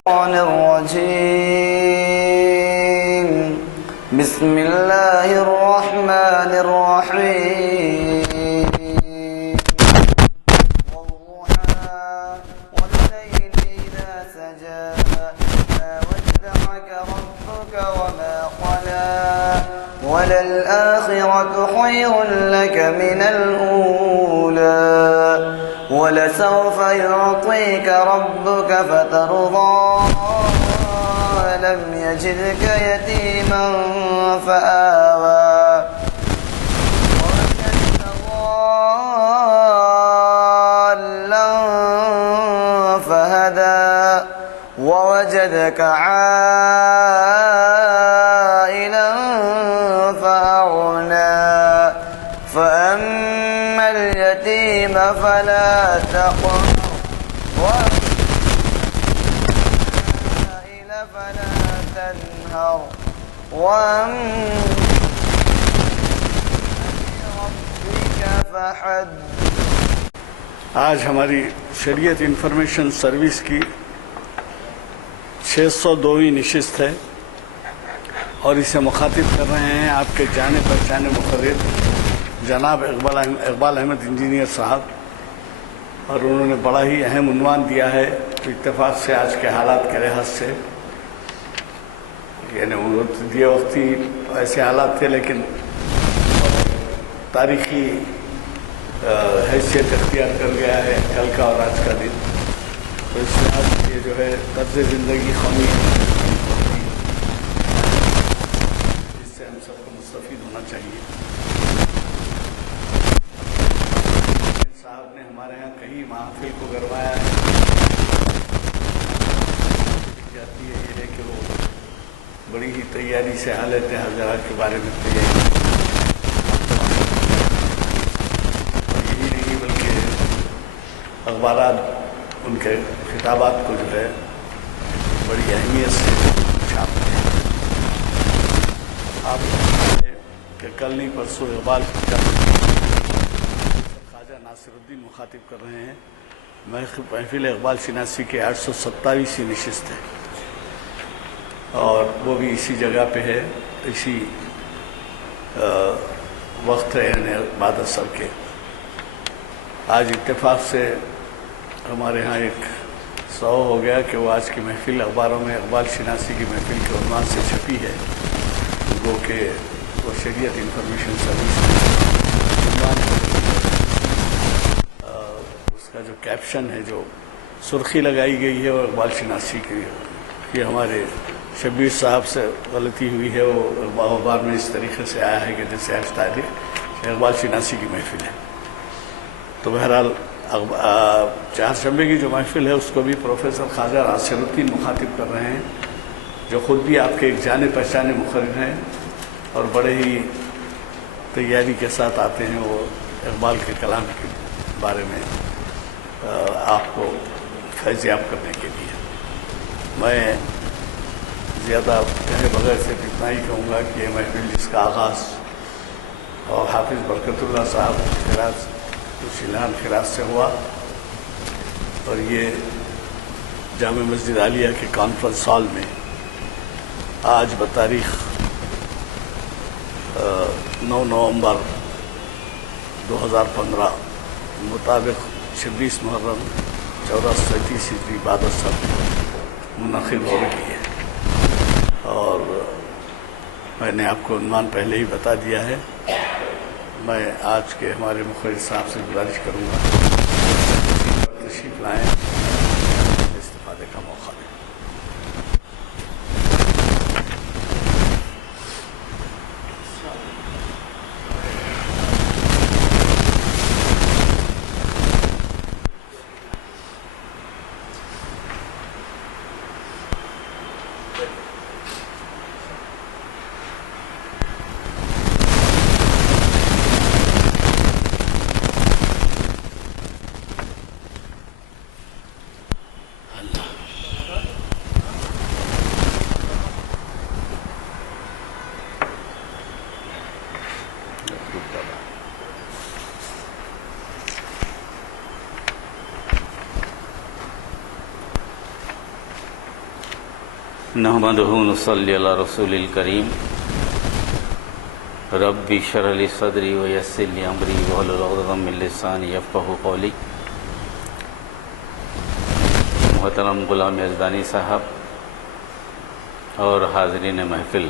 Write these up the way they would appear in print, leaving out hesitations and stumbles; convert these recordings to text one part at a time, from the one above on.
الشيطان الرجيم بسم الله الرحمن الرحيم والضحى والليل إذا سجى ما ودعك ربك وما قلى وللآخرة خير لك من الأولى ولسوف يعطيك ربك فترضى لم يجدك يتيما فآوى ووجدك ضالا فهدى ووجدك عائلا فأغنى فأما اليتيم فلا تقهر والسائل فلا تنهر وأما بربك فحدث. آج ہماری شریعت انفارمیشن سروس کی 602ویں نشست ہے اور اسے مخاطب کر رہے ہیں آپ کے جانے پہچانے مقرر جناب اقبال احمد انجینئر صاحب، اور انہوں نے بڑا ہی اہم عنوان دیا ہے اتفاق سے آج کے حالات کے لحاظ سے. یعنی یہ وقتی ایسے حالات تھے لیکن تاریخی حیثیت اختیار کر گیا ہے کل کا اور آج کا دن. تو اس لحاظ سے جو ہے طرز زندگی قومی جس سے ہم سب کو مستفید ہونا چاہیے. صاحب نے ہمارے ہاں کئی محافل کو کروایا ہے. جاتی ہے یہ ہے کہ وہ بڑی ہی تیاری سے حالت حضرات کے بارے میں تیاری، یہی نہیں بلکہ اخبارات ان کے خطابات کو جو ہے بڑی اہمیت سے چھاپتے ہیں. آپ کہ کل نہیں پرسوں اقبال خواجہ ناصر الدین مخاطب کر رہے ہیں. محفل اقبال شناسی کے 827ویں نشست ہے اور وہ بھی اسی جگہ پہ ہے، اسی وقت ہے، یعنی بعد عصر کے. آج اتفاق سے ہمارے ہاں ایک سو ہو گیا کہ وہ آج کی محفل اخباروں میں اقبال شناسی کی محفل کے عنوان سے چھپی ہے، وہ کہ وہ شریعت انفارمیشن سروس عنوان اس کا جو کیپشن ہے، جو سرخی لگائی گئی ہے وہ اقبال شناسی کی. یہ ہمارے شبیر صاحب سے غلطی ہوئی ہے، وہ اخبار میں اس طریقے سے آیا ہے کہ جیسے آج تاریخ اقبال شناسی کی محفل ہے. تو بہرحال چہارشنبے کی جو محفل ہے اس کو بھی پروفیسر خواجہ ناصر الدین مخاطب کر رہے ہیں، جو خود بھی آپ کے ایک جانے پہچانے مقرر ہیں اور بڑے ہی تیاری کے ساتھ آتے ہیں. وہ اقبال کے کلام کے بارے میں آپ کو فیضیاب کرنے کے لیے. میں زیادہ کہے بغیر صرف اتنا ہی کہوں گا کہ یہ محفل جس کا آغاز اور حافظ برکت اللہ صاحب خراج شیلان خراج سے ہوا اور یہ جامع مسجد عالیہ کے کانفرنس ہال میں آج بتاریخ 9 نومبر 2015 مطابق 26 محرم 1437 ہجری بعد عصر منعقد ہو رہی ہے. اور میں نے آپ کو عنوان پہلے ہی بتا دیا ہے. میں آج کے ہمارے مخرر صاحب سے گزارش کروں گا تشریف لائیں، استفادے کا موقع دیں. نحمدہ ونصلی علی رسول الکریم رب اشرح لی صدری ویسر لی امری واحلل عقدۃ من لسانی یفقہوا قولی۔ محترم غلام یزدانی صاحب اور حاضرین محفل،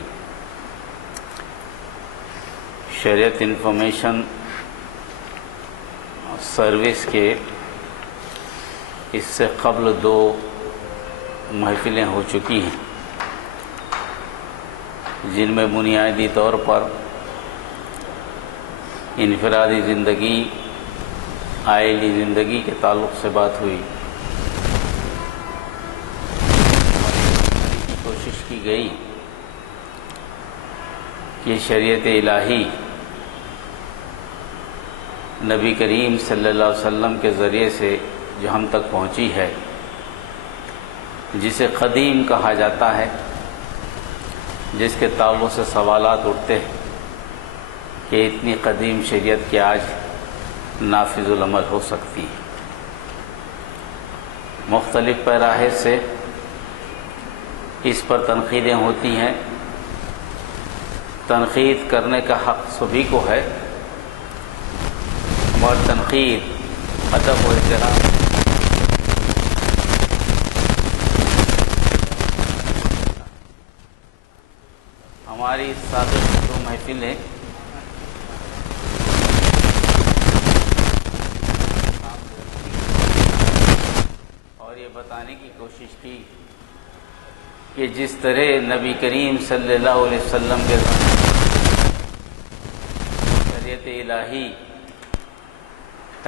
شریعت انفارمیشن سروس کے اس سے قبل 2 محفلیں ہو چکی ہیں، جن میں بنیادی طور پر انفرادی زندگی، عائلی زندگی کے تعلق سے بات ہوئی۔ کوشش کی گئی کہ شریعت الہی نبی کریم صلی اللہ علیہ وسلم کے ذریعے سے جو ہم تک پہنچی ہے، جسے قدیم کہا جاتا ہے، جس کے تعلق سے سوالات اٹھتے ہیں کہ اتنی قدیم شریعت کی آج نافذ العمل ہو سکتی ہے۔ مختلف پیراہے سے اس پر تنقیدیں ہوتی ہیں۔ تنقید کرنے کا حق سبھی کو ہے، اور تنقید ادب و احترام ہماری سابق 2 محفلیں اور یہ بتانے کی کوشش کی کہ جس طرح نبی کریم صلی اللہ علیہ وسلم کے شریعت الہی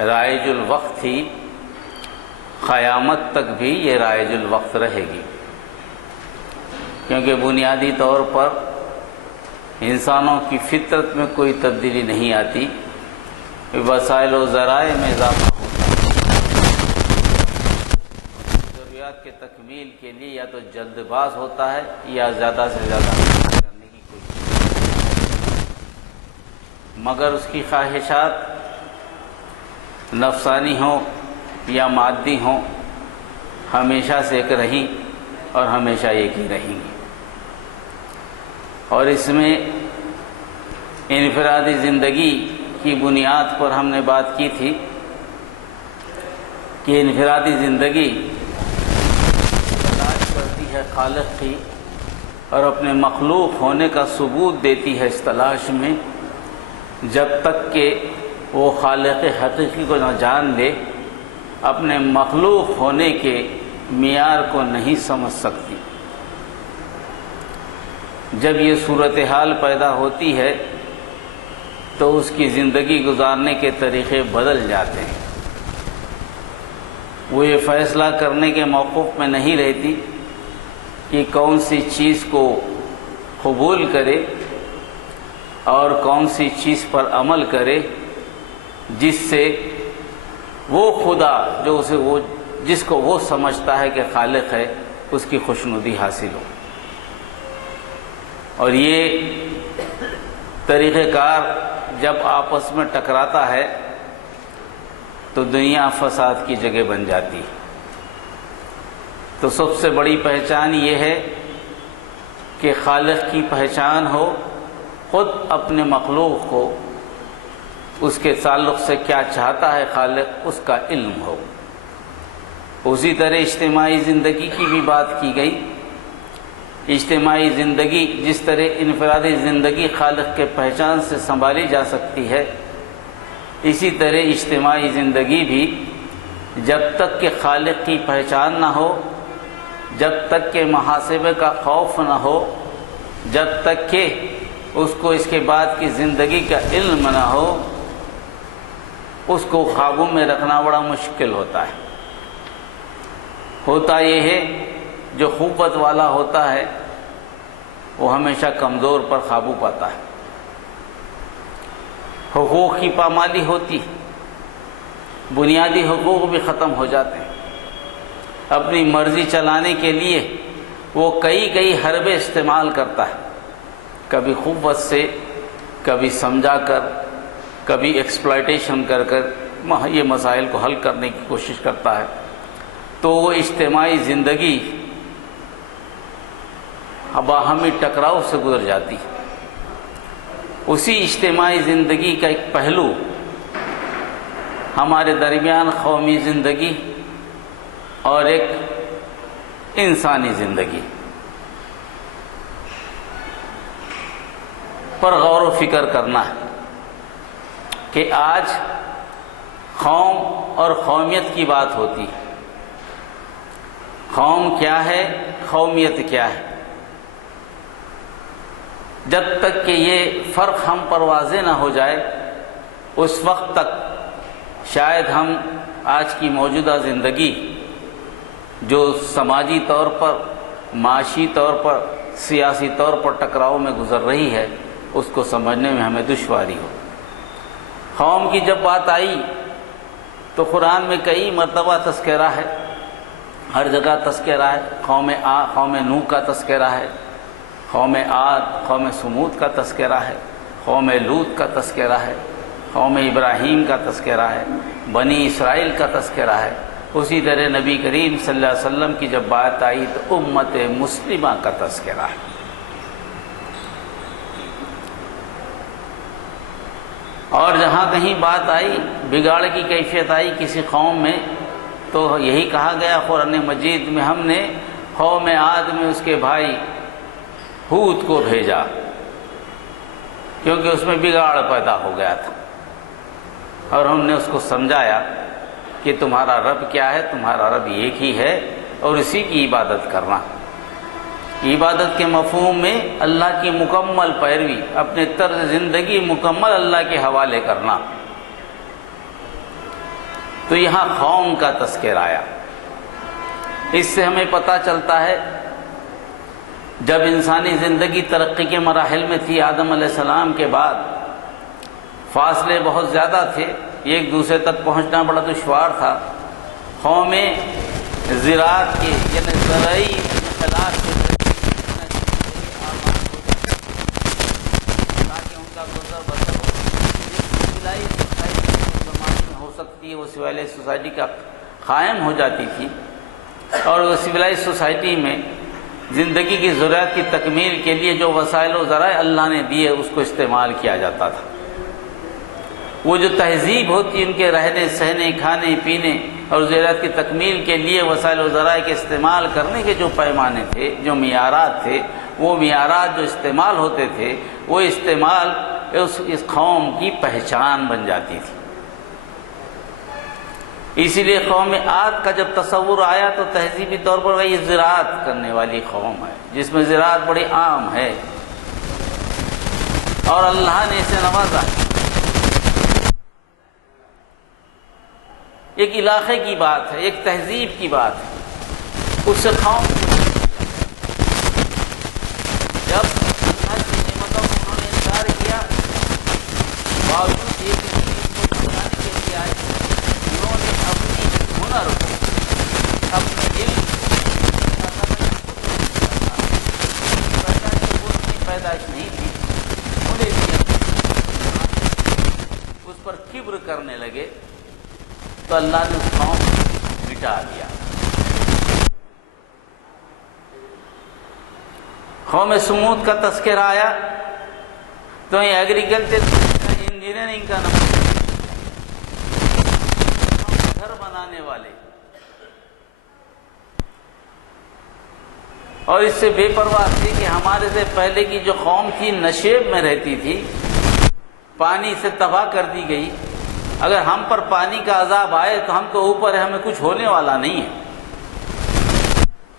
رائج الوقت تھی، قیامت تک بھی یہ رائج الوقت رہے گی، کیونکہ بنیادی طور پر انسانوں کی فطرت میں کوئی تبدیلی نہیں آتی، وسائل و ذرائع میں اضافہ ہوتا ہے۔ ضروریات کے تکمیل کے لیے یا تو جلد باز ہوتا ہے یا زیادہ سے زیادہ کرنے کی کوشش، مگر اس کی خواہشات نفسانی ہوں یا مادی ہوں، ہمیشہ سے ایک رہیں اور ہمیشہ ایک ہی رہیں گی۔ اور اس میں انفرادی زندگی کی بنیاد پر ہم نے بات کی تھی کہ انفرادی زندگی تلاش کرتی ہے خالق کی اور اپنے مخلوق ہونے کا ثبوت دیتی ہے اس تلاش میں، جب تک کہ وہ خالق حقیقی کو نہ جان لے، اپنے مخلوق ہونے کے معیار کو نہیں سمجھ سکتی۔ جب یہ صورتحال پیدا ہوتی ہے تو اس کی زندگی گزارنے کے طریقے بدل جاتے ہیں۔ وہ یہ فیصلہ کرنے کے موقف میں نہیں رہتی کہ کون سی چیز کو قبول کرے اور کون سی چیز پر عمل کرے، جس سے وہ خدا جس کو وہ سمجھتا ہے کہ خالق ہے، اس کی خوشنودی حاصل ہو۔ اور یہ طریقہ کار جب آپس میں ٹکراتا ہے تو دنیا فساد کی جگہ بن جاتی ہے۔ تو سب سے بڑی پہچان یہ ہے کہ خالق کی پہچان ہو، خود اپنے مخلوق کو اس کے تعلق سے کیا چاہتا ہے خالق، اس کا علم ہو۔ اسی طرح اجتماعی زندگی کی بھی بات کی گئی۔ اجتماعی زندگی جس طرح انفرادی زندگی خالق کے پہچان سے سنبھالی جا سکتی ہے، اسی طرح اجتماعی زندگی بھی جب تک کہ خالق کی پہچان نہ ہو، جب تک کہ محاسبے کا خوف نہ ہو، جب تک کہ اس کو اس کے بعد کی زندگی کا علم نہ ہو، اس کو قابو میں رکھنا بڑا مشکل ہوتا ہے۔ ہوتا یہ ہے جو قوت والا ہوتا ہے وہ ہمیشہ کمزور پر قابو پاتا ہے۔ حقوق کی پامالی ہوتی، بنیادی حقوق بھی ختم ہو جاتے ہیں۔ اپنی مرضی چلانے کے لیے وہ کئی حربے استعمال کرتا ہے، کبھی قوت سے، کبھی سمجھا کر، کبھی ایکسپلائٹیشن کر یہ مسائل کو حل کرنے کی کوشش کرتا ہے۔ تو وہ اجتماعی زندگی باہمی ٹکراؤ سے گزر جاتی ہے۔ اسی اجتماعی زندگی کا ایک پہلو ہمارے درمیان قومی زندگی اور ایک انسانی زندگی پر غور و فکر کرنا ہے کہ آج قوم اور قومیت کی بات ہوتی ہے۔ قوم کیا ہے، قومیت کیا ہے؟ جب تک کہ یہ فرق ہم پر واضح نہ ہو جائے اس وقت تک شاید ہم آج کی موجودہ زندگی جو سماجی طور پر، معاشی طور پر، سیاسی طور پر ٹکراؤ میں گزر رہی ہے اس کو سمجھنے میں ہمیں دشواری ہو۔ قوم کی جب بات آئی تو قرآن میں کئی مرتبہ تذکرہ ہے، ہر جگہ تذکرہ ہے۔ قوم نوح کا تذکرہ ہے، قوم عاد، قوم سمود کا تذکرہ ہے، قوم لوط کا تذکرہ ہے، قوم ابراہیم کا تذکرہ ہے، بنی اسرائیل کا تذکرہ ہے۔ اسی طرح نبی کریم صلی اللہ علیہ وسلم کی جب بات آئی تو امت مسلمہ کا تذکرہ ہے۔ اور جہاں کہیں بات آئی، بگاڑ کی کیفیت آئی کسی قوم میں، تو یہی کہا گیا قرآن مجید میں، ہم نے قوم عاد میں اس کے بھائی ہود کو بھیجا کیونکہ اس میں بگاڑ پیدا ہو گیا تھا، اور ہم نے اس کو سمجھایا کہ تمہارا رب کیا ہے، تمہارا رب ایک ہی ہے اور اسی کی عبادت کرنا۔ عبادت کے مفہوم میں اللہ کی مکمل پیروی، اپنے طرز زندگی مکمل اللہ کے حوالے کرنا۔ تو یہاں قوم کا تذکر آیا۔ اس سے ہمیں پتہ چلتا ہے جب انسانی زندگی ترقی کے مراحل میں تھی، آدم علیہ السلام کے بعد فاصلے بہت زیادہ تھے، ایک دوسرے تک پہنچنا بڑا دشوار تھا۔ قومیں زراعت کے یعنی زرعی انقلاب سے تاکہ ان کا گزر بسر ہو، سویلائز سوسائٹی زمانے میں ہو سکتی ہے، وہ سویلائز سوسائٹی کا قائم ہو جاتی تھی، اور وہ سویلائز سوسائٹی میں زندگی کی ضرورت کی تکمیل کے لیے جو وسائل و ذرائع اللہ نے دیے اس کو استعمال کیا جاتا تھا۔ وہ جو تہذیب ہوتی ان کے رہنے سہنے کھانے پینے اور ضرورت کی تکمیل کے لیے وسائل و ذرائع کے استعمال کرنے کے جو پیمانے تھے، جو معیارات تھے، وہ معیارات جو استعمال ہوتے تھے وہ استعمال اس قوم کی پہچان بن جاتی تھی۔ اسی لیے قوم عاد کا جب تصور آیا تو تہذیبی طور پر وہ یہ زراعت کرنے والی قوم ہے جس میں زراعت بڑی عام ہے، اور اللہ نے اسے نوازا۔ ایک علاقے کی بات ہے، ایک تہذیب کی بات ہے، اس سے قوم جب اللہ کی نعمتوں کو انہوں نے انکار کیا، باوجود یہ کہ چیز کو بنانے کے لیے آئے، انہوں نے اپنی ہنر کو، اپنے علم پیدائش نہیں تھی، انہیں بھی اس پر کبر کرنے لگے تو اللہ نے اس قوم کو مٹا دیا۔ قوم سمود کا تذکرہ آیا تو یہ ایگریکلچر انجینئرنگ کا نمبر، گھر بنانے والے، اور اس سے بے پرواہ تھی کہ ہمارے سے پہلے کی جو قوم تھی نشیب میں رہتی تھی، پانی سے تباہ کر دی گئی۔ اگر ہم پر پانی کا عذاب آئے تو ہم تو اوپر ہے، ہمیں کچھ ہونے والا نہیں ہے۔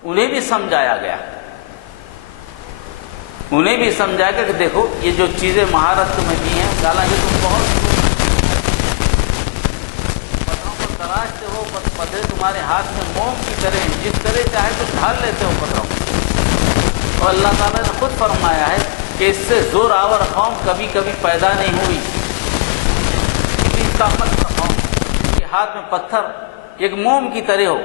انہیں بھی سمجھایا گیا، انہیں بھی سمجھایا گیا کہ دیکھو یہ جو چیزیں مہارت تمہیں دی ہیں، حالانکہ تم بہت پتھروں کو تراشتے ہو، پتھرے تمہارے ہاتھ میں موم کی طرح، جس طرح چاہے تو ڈھال لیتے ہو پتھروں کو، اور اللہ تعالیٰ نے خود فرمایا ہے کہ اس سے زور آور قوم کبھی کبھی پیدا نہیں ہوئی۔ طاقتور قوم کے ہاتھ میں پتھر ایک موم کی طرح ہو،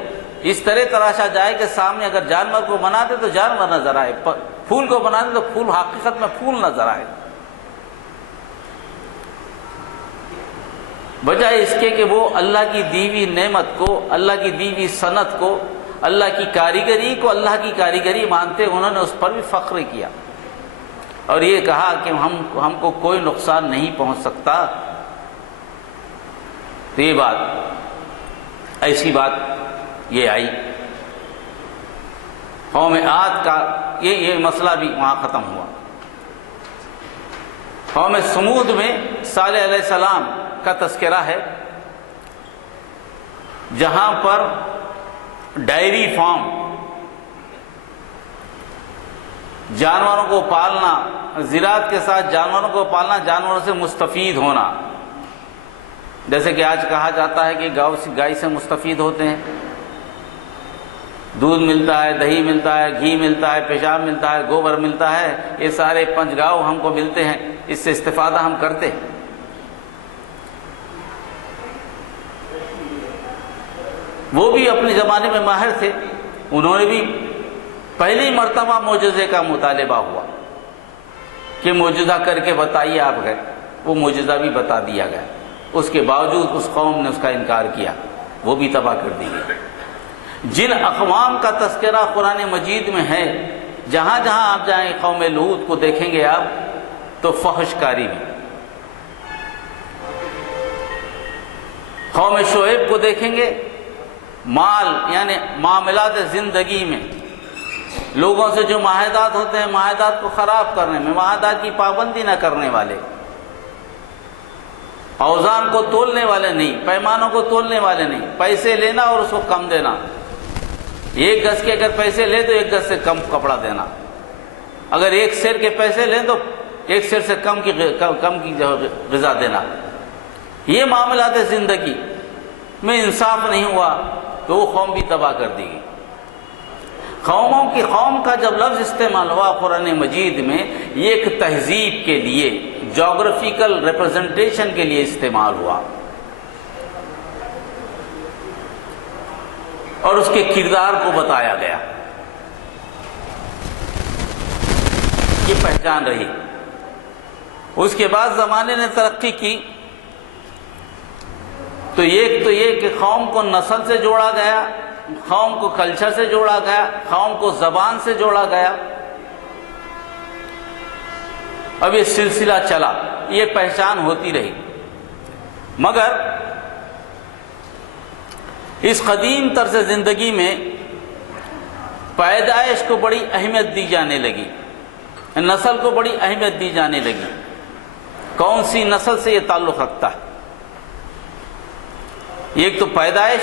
اس طرح تراشا جائے کہ سامنے اگر جانور کو بنا دے تو جانور نظر آئے، پھول کو بنا دے تو پھول حقیقت میں پھول نظر آئے۔ بجائے اس کے کہ وہ اللہ کی دی ہوئی نعمت کو، اللہ کی دی ہوئی صنعت کو اللہ کی کاریگری کو اللہ کی کاریگری مانتے انہوں نے اس پر بھی فخر کیا اور یہ کہا کہ ہم کو کوئی نقصان نہیں پہنچ سکتا. تو یہ بات ایسی بات یہ آئی. قوم عاد کا یہ مسئلہ بھی وہاں ختم ہوا. قوم سمود میں صالح علیہ السلام کا تذکرہ ہے جہاں پر ڈائری فارم، جانوروں کو پالنا، زراعت کے ساتھ جانوروں کو پالنا، جانوروں سے مستفید ہونا. جیسے کہ آج کہا جاتا ہے کہ گائے سے مستفید ہوتے ہیں، دودھ ملتا ہے، دہی ملتا ہے، گھی ملتا ہے، پیشاب ملتا ہے، گوبر ملتا ہے، یہ سارے پنجگاؤ ہم کو ملتے ہیں، اس سے استفادہ ہم کرتے ہیں. وہ بھی اپنے زمانے میں ماہر تھے، انہوں نے بھی پہلی مرتبہ معجزے کا مطالبہ ہوا کہ معجزہ کر کے بتائیے آپ گئے. وہ معجزہ بھی بتا دیا گیا، اس کے باوجود اس قوم نے اس کا انکار کیا، وہ بھی تباہ کر دی گئی. جن اقوام کا تذکرہ قرآن مجید میں ہے، جہاں جہاں آپ جائیں قوم لوط کو دیکھیں گے آپ تو فحش کاری میں، قوم شعیب کو دیکھیں گے مال یعنی معاملات زندگی میں، لوگوں سے جو معاہدات ہوتے ہیں معاہدات کو خراب کرنے میں، معاہدات کی پابندی نہ کرنے والے، اوزان کو تولنے والے نہیں، پیمانوں کو تولنے والے نہیں، پیسے لینا اور اس کو کم دینا. 1 گز کے اگر پیسے لیں تو 1 گز سے کم کپڑا دینا، اگر 1 سیر کے پیسے لیں تو 1 سیر سے کم کی غذا دینا. یہ معاملات زندگی میں انصاف نہیں ہوا تو وہ قوم بھی تباہ کر دی گئی. قوم کا جب لفظ استعمال ہوا قرآن مجید میں، یہ ایک تہذیب کے لیے، جغرافیکل ریپرزنٹیشن کے لیے استعمال ہوا اور اس کے کردار کو بتایا گیا. یہ پہچان رہی. اس کے بعد زمانے نے ترقی کی تو یہ کہ قوم کو نسل سے جوڑا گیا، قوم کو کلچر سے جوڑا گیا، قوم کو زبان سے جوڑا گیا. اب یہ سلسلہ چلا، یہ پہچان ہوتی رہی. مگر اس قدیم طرز زندگی میں پیدائش کو بڑی اہمیت دی جانے لگی، نسل کو بڑی اہمیت دی جانے لگی. کون سی نسل سے یہ تعلق رکھتا ہے؟ ایک تو پیدائش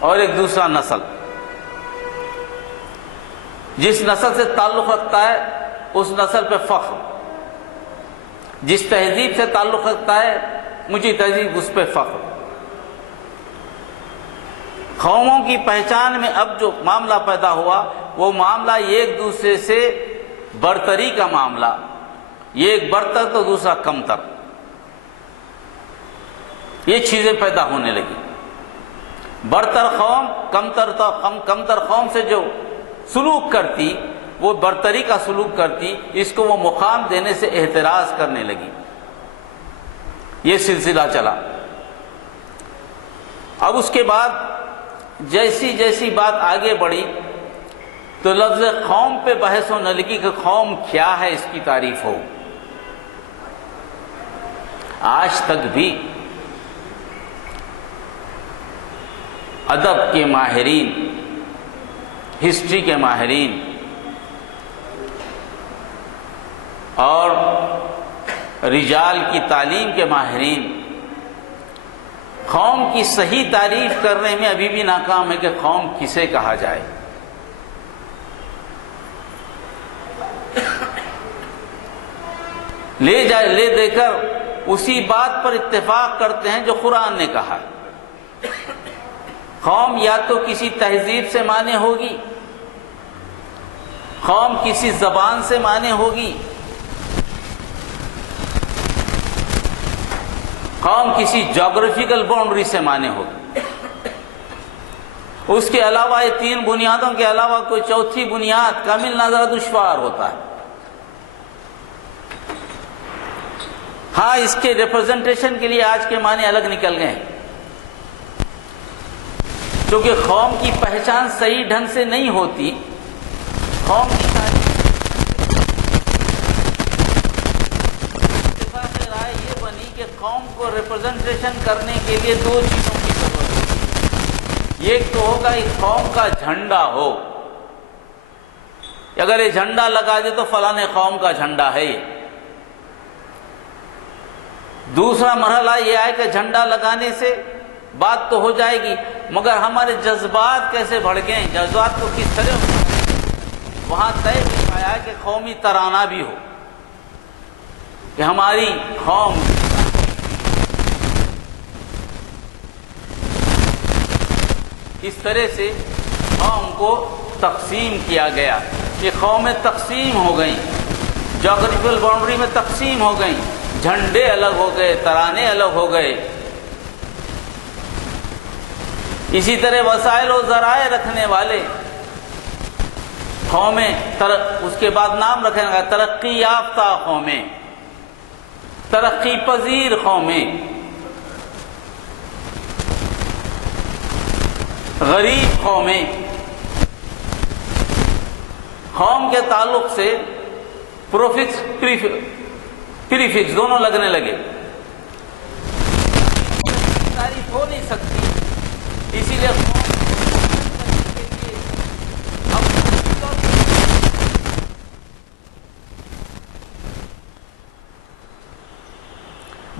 اور ایک دوسرا نسل. جس نسل سے تعلق رکھتا ہے اس نسل پہ فخر، جس تہذیب سے تعلق رکھتا ہے مجھے تہذیب اس پہ فخر. قوموں کی پہچان میں اب جو معاملہ پیدا ہوا وہ معاملہ ایک دوسرے سے برتری کا معاملہ، یہ ایک برتر تو دوسرا کمتر، یہ چیزیں پیدا ہونے لگی. برتر قوم کمتر قوم سے جو سلوک کرتی وہ برتری کا سلوک کرتی، اس کو وہ مقام دینے سے اعتراض کرنے لگی. یہ سلسلہ چلا. اب اس کے بعد جیسی جیسی بات آگے بڑھی تو لفظ قوم پہ بحث ہونے لگی کہ قوم کیا ہے، اس کی تعریف ہو. آج تک بھی ادب کے ماہرین، ہسٹری کے ماہرین اور رجال کی تعلیم کے ماہرین قوم کی صحیح تعریف کرنے میں ابھی بھی ناکام ہے کہ قوم کسے کہا جائے. لے دے کر اسی بات پر اتفاق کرتے ہیں جو قرآن نے کہا. قوم یا تو کسی تہذیب سے مانے ہوگی، قوم کسی زبان سے مانے ہوگی، قوم کسی جغرافیکل باؤنڈری سے مانے ہوگی. اس کے علاوہ یہ 3 بنیادوں کے علاوہ کوئی چوتھی بنیاد کا ملنا ذرا دشوار ہوتا ہے. ہاں اس کے ریپرزنٹیشن کے لیے آج کے معنی الگ نکل گئے ہیں. چونکہ قوم کی پہچان صحیح ڈھنگ سے نہیں ہوتی، قوم کی تاریخ اتفاق رائے یہ بنی کہ قوم کو ریپرزنٹیشن کرنے کے لیے دو چیزوں کی ضرورت ہوتی ہے۔ ایک تو ہوگا ایک قوم کا جھنڈا ہو، اگر یہ جھنڈا لگا دے تو فلاں قوم کا جھنڈا ہے یہ۔ دوسرا مرحلہ یہ ہے کہ جھنڈا لگانے سے بات تو ہو جائے گی، مگر ہمارے جذبات کیسے بھڑکیں، جذبات کو کس طرح وہاں طے کیا ہے کہ قومی ترانہ بھی ہو، کہ ہماری قوم اس طرح سے قوم کو تقسیم کیا گیا۔ یہ قومیں تقسیم ہو گئیں، جغرافیکل باؤنڈری میں تقسیم ہو گئیں، جھنڈے الگ ہو گئے، ترانے الگ ہو گئے۔ اسی طرح وسائل و ذرائع رکھنے والے قومیں، اس کے بعد نام رکھیں گا ترقی یافتہ قومیں، ترقی پذیر قومیں، غریب قومیں۔ قوم کے تعلق سے پروفکس پریفکس دونوں لگنے لگے، تعریف ہو نہیں سکتی، اسی لیے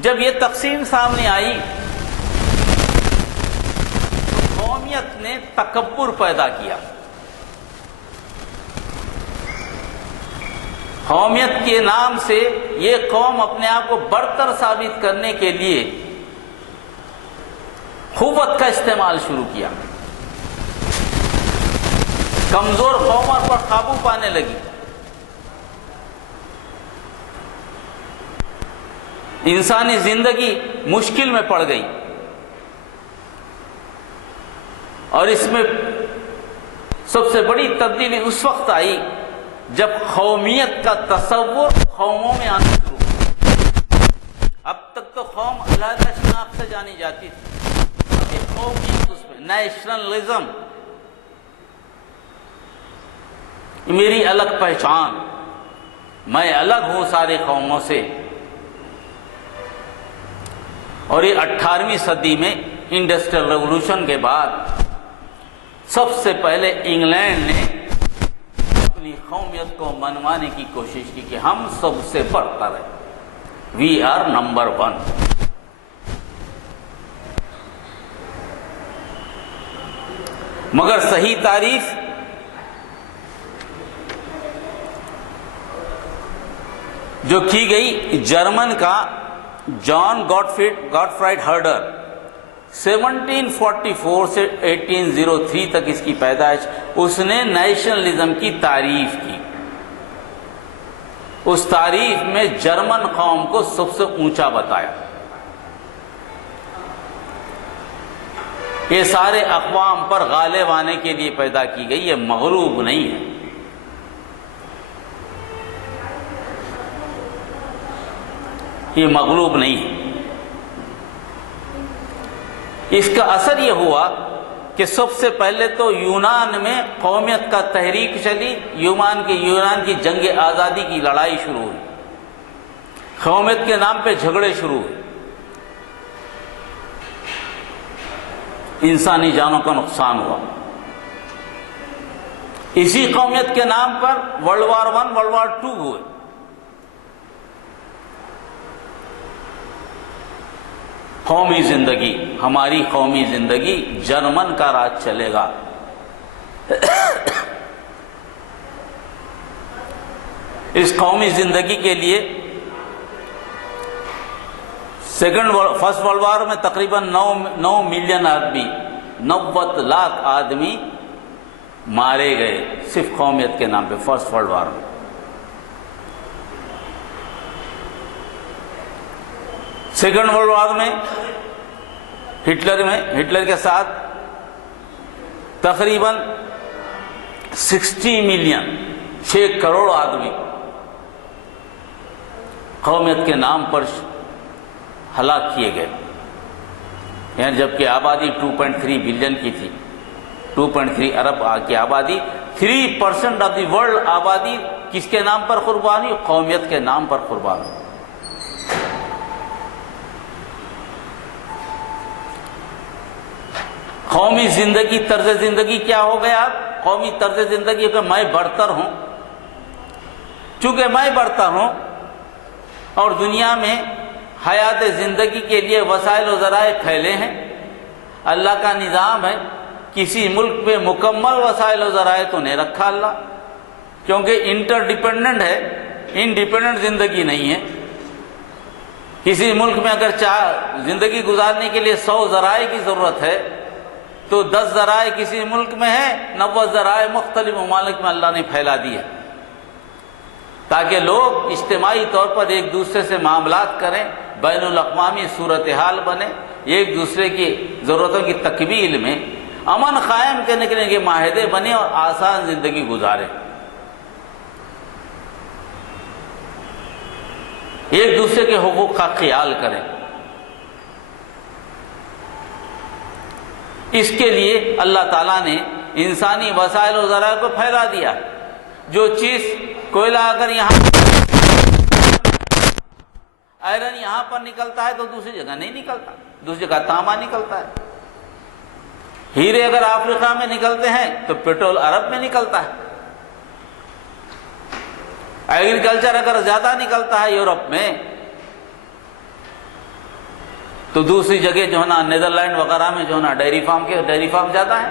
جب یہ تقسیم سامنے آئی تو قومیت نے تکبر پیدا کیا۔ قومیت کے نام سے یہ قوم اپنے آپ کو برتر ثابت کرنے کے لیے قوت کا استعمال شروع کیا، کمزور قوموں پر قابو پانے لگی، انسانی زندگی مشکل میں پڑ گئی، اور اس میں سب سے بڑی تبدیلی اس وقت آئی جب قومیت کا تصور قوموں میں آنا شروع ہوا۔ اب تک تو قوم علیحدہ شناخت سے جانی جاتی تھی، قومیت اس میں نیشنلزم، میری الگ پہچان، میں الگ ہوں سارے قوموں سے۔ اور یہ 18ویں صدی میں انڈسٹریل ریولوشن کے بعد سب سے پہلے انگلینڈ نے اپنی قومیت کو منوانے کی کوشش کی کہ ہم سب سے برتر ہیں، وی آر نمبر 1۔ مگر صحیح تعریف جو کی گئی جرمن کا جان گاٹفرائڈ ہرڈر 1744 سے 1803 تک اس کی پیدائش، اس نے نیشنلزم کی تعریف کی۔ اس تعریف میں جرمن قوم کو سب سے اونچا بتایا۔ یہ سارے اقوام پر غالب آنے کے لیے پیدا کی گئی، یہ مغلوب نہیں ہے۔ یہ مغلوب نہیں ہے۔ اس کا اثر یہ ہوا کہ سب سے پہلے تو یونان میں قومیت کا تحریک چلی، یونان کی جنگ آزادی کی لڑائی شروع ہوئی، قومیت کے نام پہ جھگڑے شروع ہوئے، انسانی جانوں کا نقصان ہوا۔ اسی قومیت کے نام پر ورلڈ وار 1 ورلڈ وار 2 ہوئے۔ قومی زندگی، ہماری قومی زندگی جرمن کا راج چلے گا۔ اس قومی زندگی کے لیے فرسٹ ورلڈ وار میں تقریباً 9 ملین آدمی، 90 لاکھ آدمی مارے گئے صرف قومیت کے نام پہ فرسٹ ورلڈ وار میں۔ سیکنڈ ورلڈ وار میں ہٹلر کے ساتھ تقریباً 60 ملین، 6 کروڑ آدمی قومیت کے نام پر ہلاک کیے گئے، یعنی جبکہ آبادی 2.3 بلین کی تھی 2.3 ارب کی آبادی، 3% آف دی ورلڈ آبادی کس کے نام پر قربان ہوئی؟ قومیت کے نام پر قربان ہوئی۔ قومی زندگی، طرز زندگی کیا ہو گیا؟ قومی طرز زندگی کہ میں برتر ہوں، چونکہ میں برتر ہوں اور دنیا میں حیات زندگی کے لیے وسائل و ذرائع پھیلے ہیں، اللہ کا نظام ہے، کسی ملک میں مکمل وسائل و ذرائع تو نہیں رکھا اللہ، کیونکہ انٹر ڈیپینڈنٹ ہے، انڈیپینڈنٹ زندگی نہیں ہے۔ کسی ملک میں اگر زندگی گزارنے کے لیے 100 ذرائع کی ضرورت ہے تو 10 ذرائع کسی ملک میں ہے، 90 ذرائع مختلف ممالک میں اللہ نے پھیلا دی ہے، تاکہ لوگ اجتماعی طور پر ایک دوسرے سے معاملات کریں، بین الاقوامی صورتحال بنے، ایک دوسرے کی ضرورتوں کی تکمیل میں امن قائم کرنے کے لیے معاہدے بنے اور آسان زندگی گزاریں، ایک دوسرے کے حقوق کا خیال کریں۔ اس کے لیے اللہ تعالیٰ نے انسانی وسائل و ذرائع کو پھیلا دیا۔ جو چیز کوئلہ اگر یہاں آئرن یہاں پر نکلتا ہے تو دوسری جگہ نہیں نکلتا، دوسری جگہ تانبا نکلتا ہے۔ ہیرے اگر افریقہ میں نکلتے ہیں تو پیٹرول عرب میں نکلتا ہے۔ ایگریکلچر اگر زیادہ نکلتا ہے یورپ میں تو دوسری جگہ جو ہے نا نیدرلینڈ وغیرہ میں جو ہے نا ڈیری فارم زیادہ ہے۔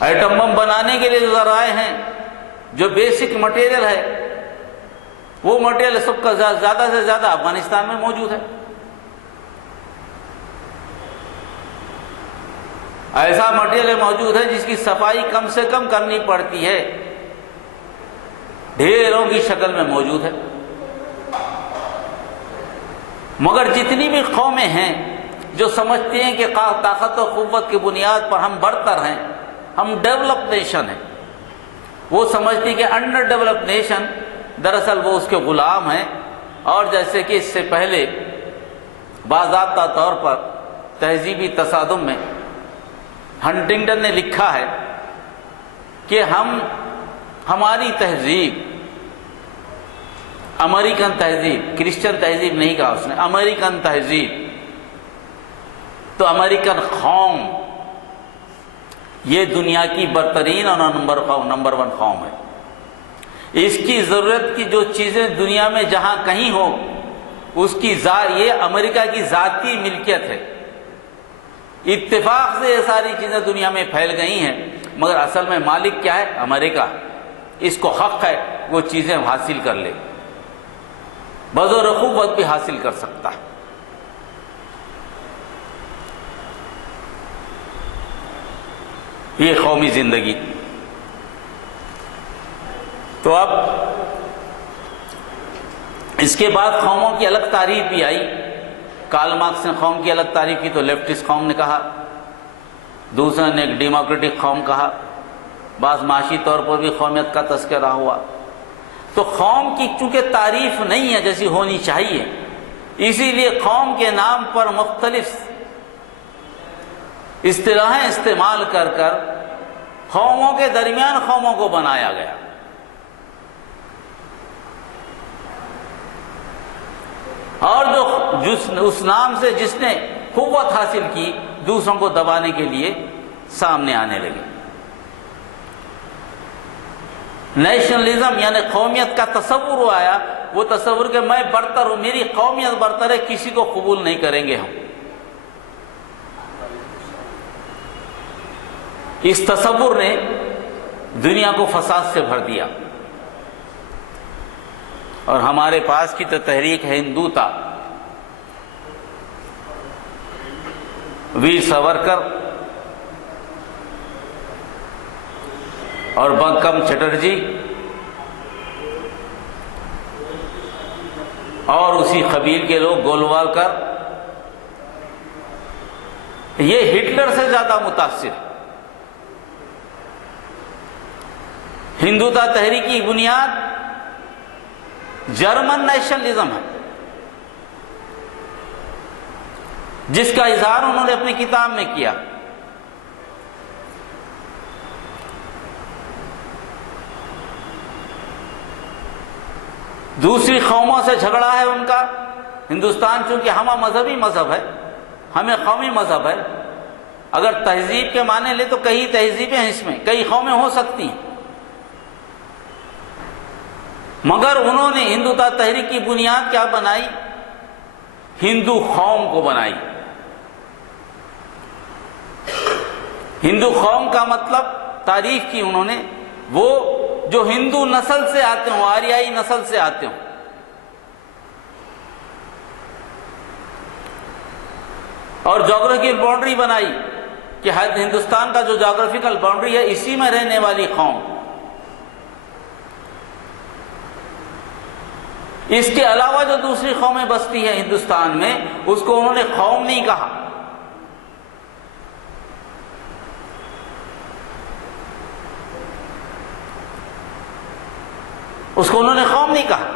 ایٹم بم بنانے کے لیے جو ذرائع ہیں، جو بیسک مٹیریل ہے، وہ مٹیریل سب کا زیادہ سے زیادہ افغانستان میں موجود ہے۔ ایسا مٹیریل موجود ہے جس کی صفائی کم سے کم کرنی پڑتی ہے، ڈھیروں کی شکل میں موجود ہے۔ مگر جتنی بھی قومیں ہیں جو سمجھتی ہیں کہ طاقت و قوت کی بنیاد پر ہم برتر ہیں، ہم ڈیولپ نیشن ہیں، وہ سمجھتی کہ انڈر ڈیولپ نیشن دراصل وہ اس کے غلام ہیں۔ اور جیسے کہ اس سے پہلے باضابطہ طور پر تہذیبی تصادم میں ہنٹنگٹن نے لکھا ہے کہ ہماری تہذیب، امریکن تہذیب، کرسچن تہذیب نہیں کہا اس نے، امریکن تہذیب، تو امریکن قوم یہ دنیا کی برترین اور نمبر 1 قوم ہے۔ اس کی ضرورت کی جو چیزیں دنیا میں جہاں کہیں ہو، اس کی یہ امریکہ کی ذاتی ملکیت ہے۔ اتفاق سے یہ ساری چیزیں دنیا میں پھیل گئی ہیں، مگر اصل میں مالک کیا ہے؟ امریکہ۔ اس کو حق ہے وہ چیزیں حاصل کر لے، بزور قوت بھی حاصل کر سکتا ہے۔ یہ قومی زندگی۔ تو اب اس کے بعد قوموں کی الگ تعریف بھی آئی۔ کارل مارکس نے قوم کی الگ تعریف کی تو لیفٹسٹ قوم نے کہا، دوسرے نے ایک ڈیموکریٹک قوم کہا، بعض معاشی طور پر بھی قومیت کا تذکرہ ہوا۔ تو قوم کی چونکہ تعریف نہیں ہے جیسی ہونی چاہیے، اسی لیے قوم کے نام پر مختلف اصطلاحیں استعمال کر کر قوموں کے درمیان قوموں کو بنایا گیا۔ اور اس نام سے جس نے قوت حاصل کی، دوسروں کو دبانے کے لیے سامنے آنے لگے۔ نیشنلزم یعنی قومیت کا تصور آیا، وہ تصور کہ میں برتر ہوں، میری قومیت برتر ہے، کسی کو قبول نہیں کریں گے ہم۔ اس تصور نے دنیا کو فساد سے بھر دیا، اور ہمارے پاس کی تو تحریک ہے ہندوتا، ویر ساورکر اور بنکم چٹرجی اور اسی قبیل کے لوگ، گولوالکر، یہ ہٹلر سے زیادہ متاثر۔ ہندوتا تحریک کی بنیاد جرمن نیشنلزم ہے، جس کا اظہار انہوں نے اپنی کتاب میں کیا. دوسری قوموں سے جھگڑا ہے ان کا. ہندوستان چونکہ ہمہ مذہبی مذہب ہے، ہمیں قومی مذہب ہے. اگر تہذیب کے معنی لے تو کئی تہذیبیں ہیں، اس میں کئی قومیں ہو سکتی ہیں، مگر انہوں نے ہندوتا تحریک کی بنیاد کیا بنائی؟ ہندو قوم کو بنائی. ہندو قوم کا مطلب تعریف کی انہوں نے، وہ جو ہندو نسل سے آتے ہوں، آریائی نسل سے آتے ہوں. اور جغرافیکل باؤنڈری بنائی کہ ہندوستان کا جو جغرافیکل باؤنڈری ہے اسی میں رہنے والی قوم. اس کے علاوہ جو دوسری قومیں بستی ہیں ہندوستان میں، اس کو انہوں نے قوم نہیں کہا. اس کو انہوں نے قوم نہیں کہا.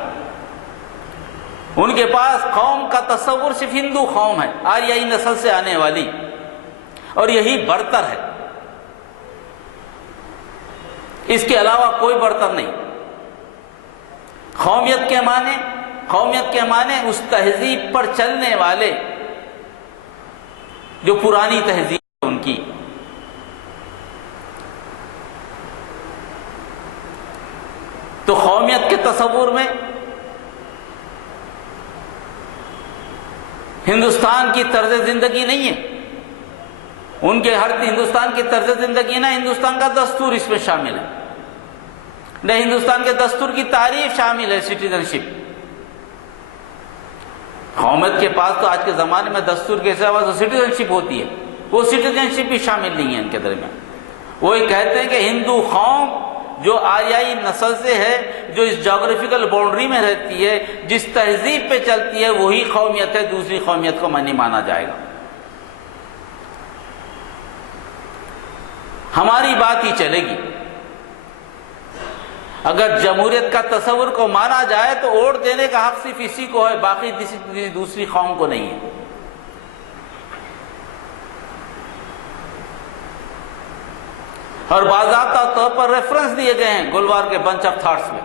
ان کے پاس قوم کا تصور صرف ہندو قوم ہے، آریائی نسل سے آنے والی، اور یہی برتر ہے. اس کے علاوہ کوئی برتر نہیں. قومیت کے معنی اس تہذیب پر چلنے والے جو پرانی تہذیب ہے ان کی. تو قومیت کے تصور میں ہندوستان کی طرز زندگی نہیں ہے. ان کے ہر ہندوستان کی طرز زندگی نہ ہندوستان کا دستور اس میں شامل ہے، نہ ہندوستان کے دستور کی تعریف شامل ہے سٹیزن شپ. قومیت کے پاس تو آج کے زمانے میں دستور کے سوا تو سٹیزن شپ ہوتی ہے، وہ سٹیزن شپ بھی شامل نہیں ہے ان کے درمیان. وہ یہ کہتے ہیں کہ ہندو قوم جو آریائی نسل سے ہے، جو اس جغرافیکل باؤنڈری میں رہتی ہے، جس تہذیب پہ چلتی ہے، وہی قومیت ہے، دوسری قومیت کو نہیں مانا جائے گا. ہماری بات ہی چلے گی. اگر جمہوریت کا تصور کو مانا جائے تو ووٹ دینے کا حق صرف اسی کو ہے، باقی کسی دوسری قوم کو نہیں ہے. اور باضابطہ طور پر ریفرنس دیے گئے ہیں گلوار کے بنچ آف تھاٹس میں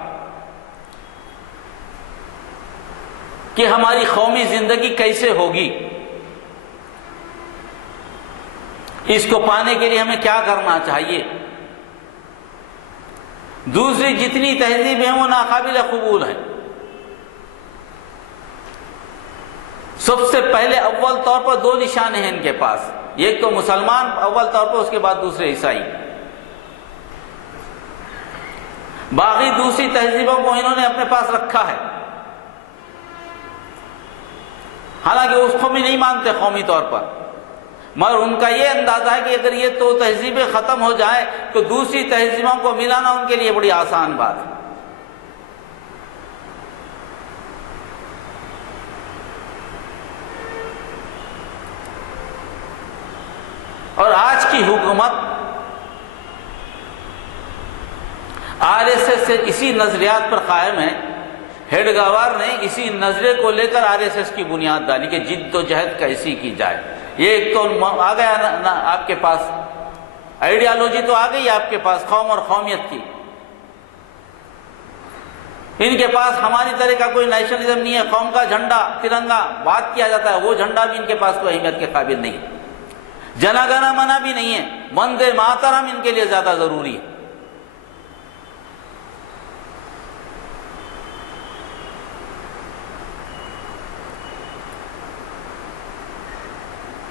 کہ ہماری قومی زندگی کیسے ہوگی، اس کو پانے کے لیے ہمیں کیا کرنا چاہیے. دوسری جتنی تہذیبیں ہیں وہ ناقابل قبول ہیں. سب سے پہلے اول طور پر دو نشانے ہیں ان کے پاس، ایک تو مسلمان اول طور پر، اس کے بعد دوسرے عیسائی. باقی دوسری تہذیبوں کو انہوں نے اپنے پاس رکھا ہے، حالانکہ اس کو بھی نہیں مانتے قومی طور پر، مگر ان کا یہ اندازہ ہے کہ اگر یہ تو تہذیبیں ختم ہو جائیں تو دوسری تہذیبوں کو ملانا ان کے لیے بڑی آسان بات ہے. اور آج کی حکومت آر ایس ایس سے اسی نظریات پر قائم ہے. ہیڈگاوار نے اسی نظریے کو لے کر آر ایس ایس کی بنیاد ڈالی کہ جد و جہد کیسی کی جائے. یہ ایک تو آ گیا نا آپ کے پاس آئیڈیالوجی تو آ گئی آپ کے پاس قوم اور قومیت کی. ان کے پاس ہماری طرح کا کوئی نیشنلزم نہیں ہے. قوم کا جھنڈا ترنگا بات کیا جاتا ہے، وہ جھنڈا بھی ان کے پاس کوئی اہمیت کے قابل نہیں. جنا گنا منا بھی نہیں ہے، وندے ماترم ان کے لیے زیادہ ضروری ہے.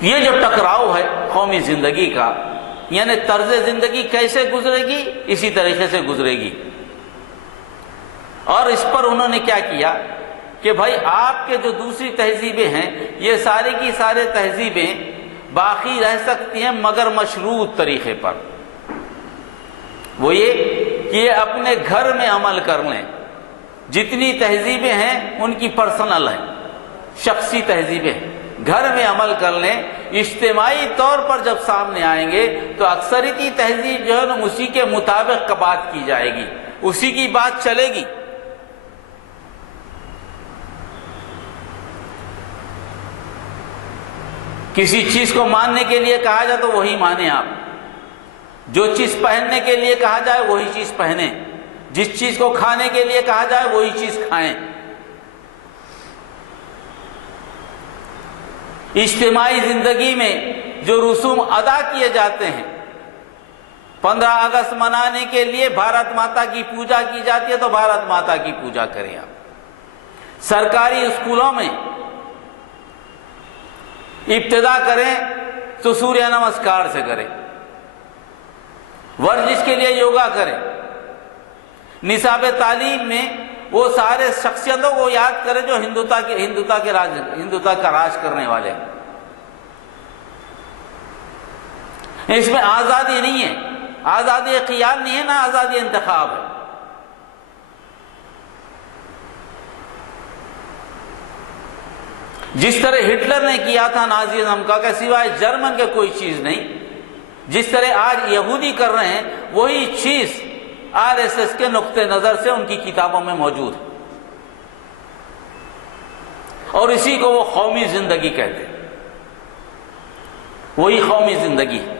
یہ جو ٹکراؤ ہے قومی زندگی کا، یعنی طرز زندگی کیسے گزرے گی، اسی طریقے سے گزرے گی. اور اس پر انہوں نے کیا کیا کہ بھائی آپ کے جو دوسری تہذیبیں ہیں، یہ ساری کی سارے تہذیبیں باقی رہ سکتی ہیں مگر مشروط طریقے پر. وہ یہ کہ یہ اپنے گھر میں عمل کر لیں. جتنی تہذیبیں ہیں ان کی پرسنل ہیں، شخصی تہذیبیں گھر میں عمل کر لیں. اجتماعی طور پر جب سامنے آئیں گے تو اکثریتی تہذیب جو ہے نا اسی کے مطابق بات کی جائے گی، اسی کی بات چلے گی. کسی چیز کو ماننے کے لیے کہا جائے تو وہی مانیں آپ، جو چیز پہننے کے لیے کہا جائے وہی چیز پہنیں، جس چیز کو کھانے کے لیے کہا جائے وہی چیز کھائیں۔ اجتماعی زندگی میں جو رسوم ادا کیے جاتے ہیں، 15 اگست منانے کے لیے بھارت ماتا کی پوجا کی جاتی ہے تو بھارت ماتا کی پوجا کریں آپ۔ سرکاری اسکولوں میں ابتدا کریں تو سوریہ نمسکار سے کریں، ورزش کے لیے یوگا کریں، نصاب تعلیم میں وہ سارے شخصیتوں کو یاد کریں جو ہندوتا کا راج کرنے والے ہیں۔ اس میں آزادی نہیں ہے، آزادی خیال نہیں ہے، نہ آزادی انتخاب ہے۔ جس طرح ہٹلر نے کیا تھا نازیزم کا کہ سوائے جرمن کے کوئی چیز نہیں، جس طرح آج یہودی کر رہے ہیں وہی چیز RSS کے نقطہ نظر سے ان کی کتابوں میں موجود ہے، اور اسی کو وہ قومی زندگی کہتے ہیں، وہی قومی زندگی ہے۔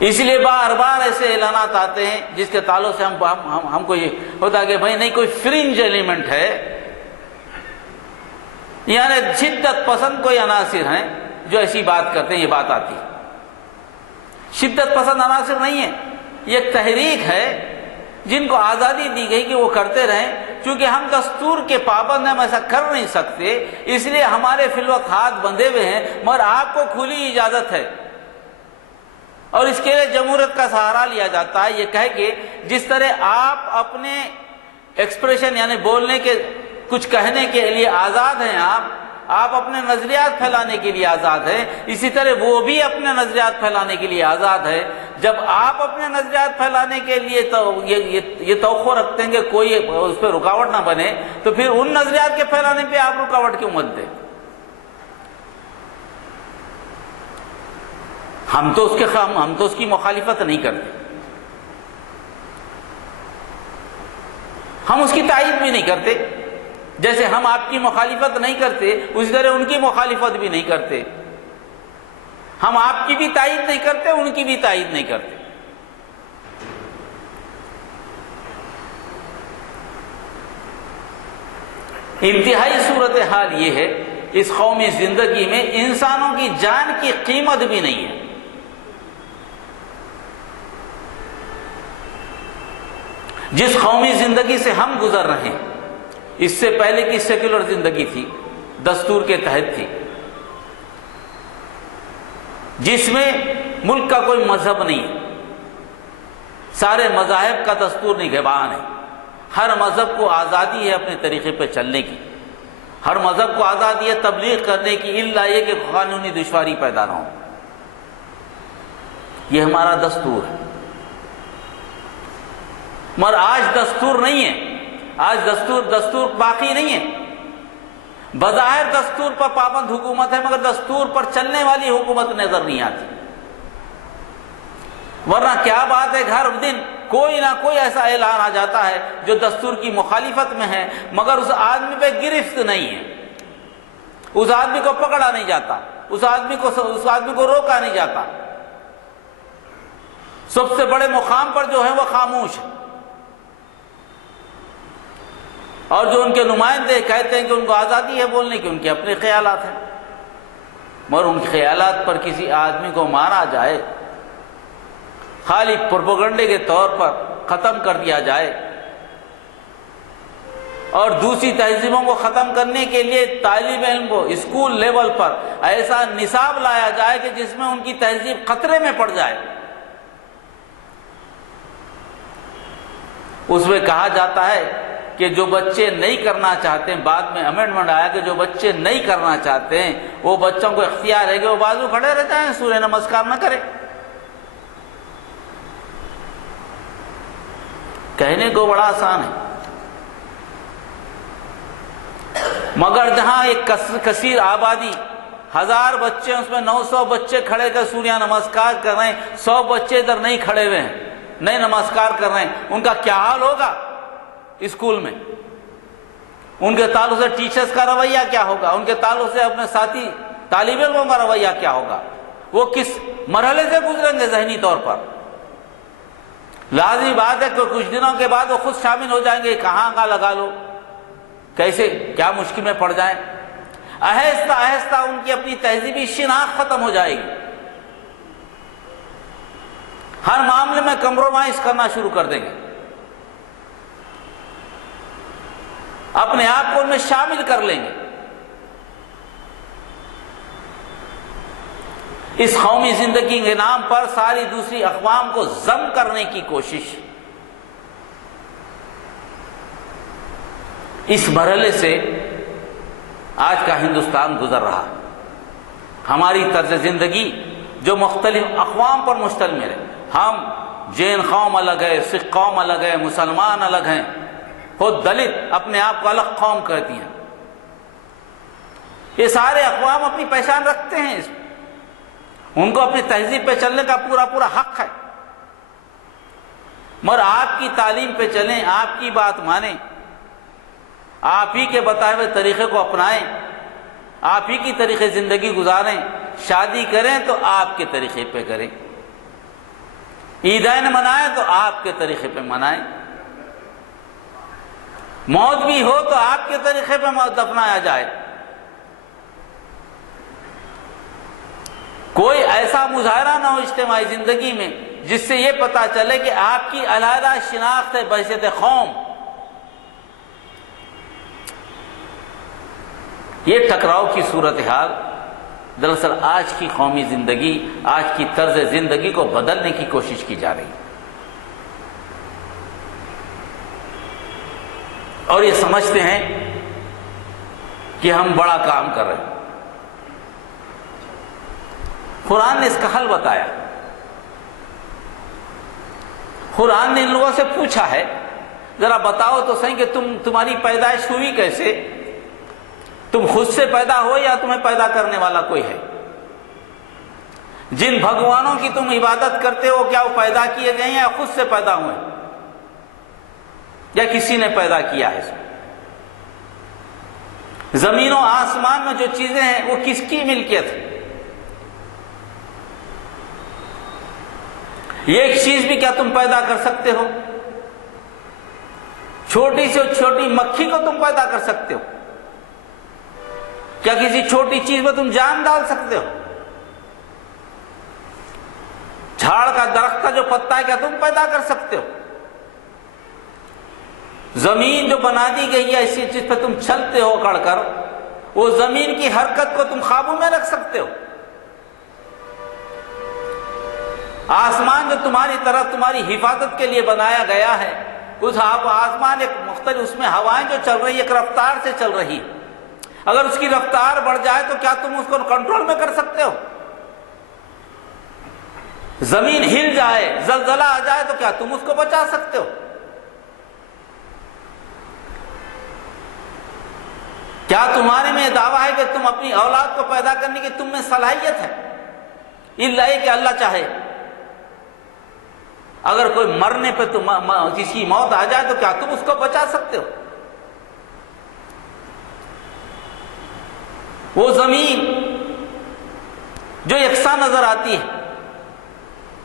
اس لیے بار بار ایسے اعلانات آتے ہیں جس کے تعلق سے ہم کو یہ ہوتا ہے کہ بھائی نہیں، کوئی فرنج ایلیمنٹ ہے، یعنی شدت پسند کوئی عناصر ہیں جو ایسی بات کرتے ہیں، یہ بات آتی ہے۔ شدت پسند عناصر نہیں ہے، یہ ایک تحریک ہے جن کو آزادی دی گئی کہ وہ کرتے رہیں۔ چونکہ ہم دستور کے پابند ہیں، ہم ایسا کر نہیں سکتے، اس لیے ہمارے فی الوقت ہاتھ بندھے ہوئے ہیں، مگر آپ کو کھلی اجازت ہے، اور اس کے لیے جمہوریت کا سہارا لیا جاتا ہے، یہ کہہ کے جس طرح آپ اپنے ایکسپریشن یعنی بولنے کے کچھ کہنے کے لیے آزاد ہیں، آپ اپنے نظریات پھیلانے کے لیے آزاد ہیں، اسی طرح وہ بھی اپنے نظریات پھیلانے کے لیے آزاد ہے۔ جب آپ اپنے نظریات پھیلانے کے لیے یہ توقع رکھتے ہیں کہ کوئی اس پہ رکاوٹ نہ بنے، تو پھر ان نظریات کے پھیلانے پہ آپ رکاوٹ کیوں مت دیں؟ ہم تو اس کی مخالفت نہیں کرتے، ہم اس کی تائید بھی نہیں کرتے، جیسے ہم آپ کی مخالفت نہیں کرتے اسی طرح ان کی مخالفت بھی نہیں کرتے، ہم آپ کی بھی تائید نہیں کرتے، ان کی بھی تائید نہیں کرتے۔ انتہائی صورتحال یہ ہے اس قومی زندگی میں انسانوں کی جان کی قیمت بھی نہیں ہے۔ جس قومی زندگی سے ہم گزر رہے ہیں، اس سے پہلے کی سیکولر زندگی تھی، دستور کے تحت تھی، جس میں ملک کا کوئی مذہب نہیں ہے، سارے مذاہب کا دستور نگہبان ہے، ہر مذہب کو آزادی ہے اپنے طریقے پہ چلنے کی، ہر مذہب کو آزادی ہے تبلیغ کرنے کی، الا یہ کہ قانونی دشواری پیدا نہ ہو۔ یہ ہمارا دستور ہے، مگر آج دستور نہیں ہے، آج دستور باقی نہیں ہے۔ بظاہر دستور پر پابند حکومت ہے، مگر دستور پر چلنے والی حکومت نظر نہیں آتی۔ ورنہ کیا بات ہے، ہر دن کوئی نہ کوئی ایسا اعلان آ جاتا ہے جو دستور کی مخالفت میں ہے، مگر اس آدمی پہ گرفت نہیں ہے، اس آدمی کو پکڑا نہیں جاتا، اس آدمی کو روکا نہیں جاتا۔ سب سے بڑے مقام پر جو ہے وہ خاموش ہے، اور جو ان کے نمائندے کہتے ہیں کہ ان کو آزادی ہے بولنے کی، ان کے اپنے خیالات ہیں، مگر ان کے خیالات پر کسی آدمی کو مارا جائے، خالی پروپیگنڈے کے طور پر ختم کر دیا جائے، اور دوسری تہذیبوں کو ختم کرنے کے لیے طالب علم کو اسکول لیول پر ایسا نصاب لایا جائے کہ جس میں ان کی تہذیب خطرے میں پڑ جائے۔ اس میں کہا جاتا ہے کہ جو بچے نہیں کرنا چاہتے ہیں، بعد میں امینڈمنٹ آیا کہ جو بچے نہیں کرنا چاہتے ہیں وہ بچوں کو اختیار ہے کہ وہ بازو کھڑے رہ جائیں، سورہ نمسکار نہ کریں۔ کہنے کو بڑا آسان ہے، مگر جہاں ایک کثیر آبادی، 1000 بچے، اس میں 900 بچے کھڑے کر سوریہ نمسکار کر رہے ہیں، 100 بچے ادھر نہیں کھڑے ہوئے ہیں، نہیں نمسکار کر رہے ہیں، ان کا کیا حال ہوگا اسکول میں؟ ان کے تعلق سے ٹیچرز کا رویہ کیا ہوگا، ان کے تعلق سے اپنے ساتھی طالب علموں کا رویہ کیا ہوگا، وہ کس مرحلے سے گزریں گے ذہنی طور پر۔ لازمی بات ہے کہ کچھ دنوں کے بعد وہ خود شامل ہو جائیں گے، کہاں لگا لو، کیسے کیا مشکل میں پڑ جائیں۔ آہستہ آہستہ ان کی اپنی تہذیبی شناخت ختم ہو جائے گی، ہر معاملے میں کمپرومائز کرنا شروع کر دیں گے، اپنے آپ کو ان میں شامل کر لیں گے۔ اس قومی زندگی کے نام پر ساری دوسری اقوام کو ضم کرنے کی کوشش، اس مرحلے سے آج کا ہندوستان گزر رہا۔ ہماری طرز زندگی جو مختلف اقوام پر مشتمل ہے، ہم جین قوم الگ ہے، سکھ قوم الگ ہے، مسلمان الگ ہیں، خود دلت اپنے آپ کو الگ قوم کہتی ہیں، یہ سارے اقوام اپنی پہچان رکھتے ہیں، ان کو اپنی تہذیب پہ چلنے کا پورا حق ہے، مگر آپ کی تعلیم پہ چلیں، آپ کی بات مانیں، آپ ہی کے بتائے ہوئے طریقے کو اپنائیں، آپ ہی کی طریقے زندگی گزاریں، شادی کریں تو آپ کے طریقے پہ کریں، عیدین منائیں تو آپ کے طریقے پہ منائیں، موت بھی ہو تو آپ کے طریقے پہ دفنایا جائے۔ کوئی ایسا مظاہرہ نہ ہو اجتماعی زندگی میں جس سے یہ پتا چلے کہ آپ کی علیحدہ شناخت ہے بحیثیت قوم۔ یہ ٹکراؤ کی صورتحال دراصل آج کی قومی زندگی، آج کی طرز زندگی کو بدلنے کی کوشش کی جا رہی ہے، اور یہ سمجھتے ہیں کہ ہم بڑا کام کر رہے ہیں۔ قرآن نے اس کا حل بتایا، قرآن نے ان لوگوں سے پوچھا ہے ذرا بتاؤ تو صحیح کہ تمہاری پیدائش ہوئی کیسے، تم خود سے پیدا ہو یا تمہیں پیدا کرنے والا کوئی ہے، جن بھگوانوں کی تم عبادت کرتے ہو کیا وہ پیدا کیے گئے ہیں یا خود سے پیدا ہوئے یا کسی نے پیدا کیا ہے؟ زمین و آسمان میں جو چیزیں ہیں وہ کس کی ملکیت ہے؟ یہ ایک چیز بھی کیا تم پیدا کر سکتے ہو؟ چھوٹی سے چھوٹی مکھی کو تم پیدا کر سکتے ہو؟ کیا کسی چھوٹی چیز میں تم جان ڈال سکتے ہو؟ جھاڑ کا درخت کا جو پتا ہے کیا تم پیدا کر سکتے ہو؟ زمین جو بنا دی گئی ہے اسی چیز پہ تم چلتے ہو کڑ کر، وہ زمین کی حرکت کو تم قابو میں رکھ سکتے ہو؟ آسمان جو تمہاری طرف تمہاری حفاظت کے لیے بنایا گیا ہے، اس آسمان ایک مختلف، اس میں ہوائیں جو چل رہی ہے ایک رفتار سے چل رہی ہے، اگر اس کی رفتار بڑھ جائے تو کیا تم اس کو کنٹرول میں کر سکتے ہو؟ زمین ہل جائے، زلزلہ آ جائے تو کیا تم اس کو بچا سکتے ہو؟ کیا تمہارے میں یہ دعویٰ ہے کہ تم اپنی اولاد کو پیدا کرنے کی تم میں صلاحیت ہے؟ الا یہ کہ اللہ چاہے، اگر کوئی مرنے پہ کسی موت آ جائے تو کیا تم اس کو بچا سکتے ہو؟ وہ زمین جو یکساں نظر آتی ہے،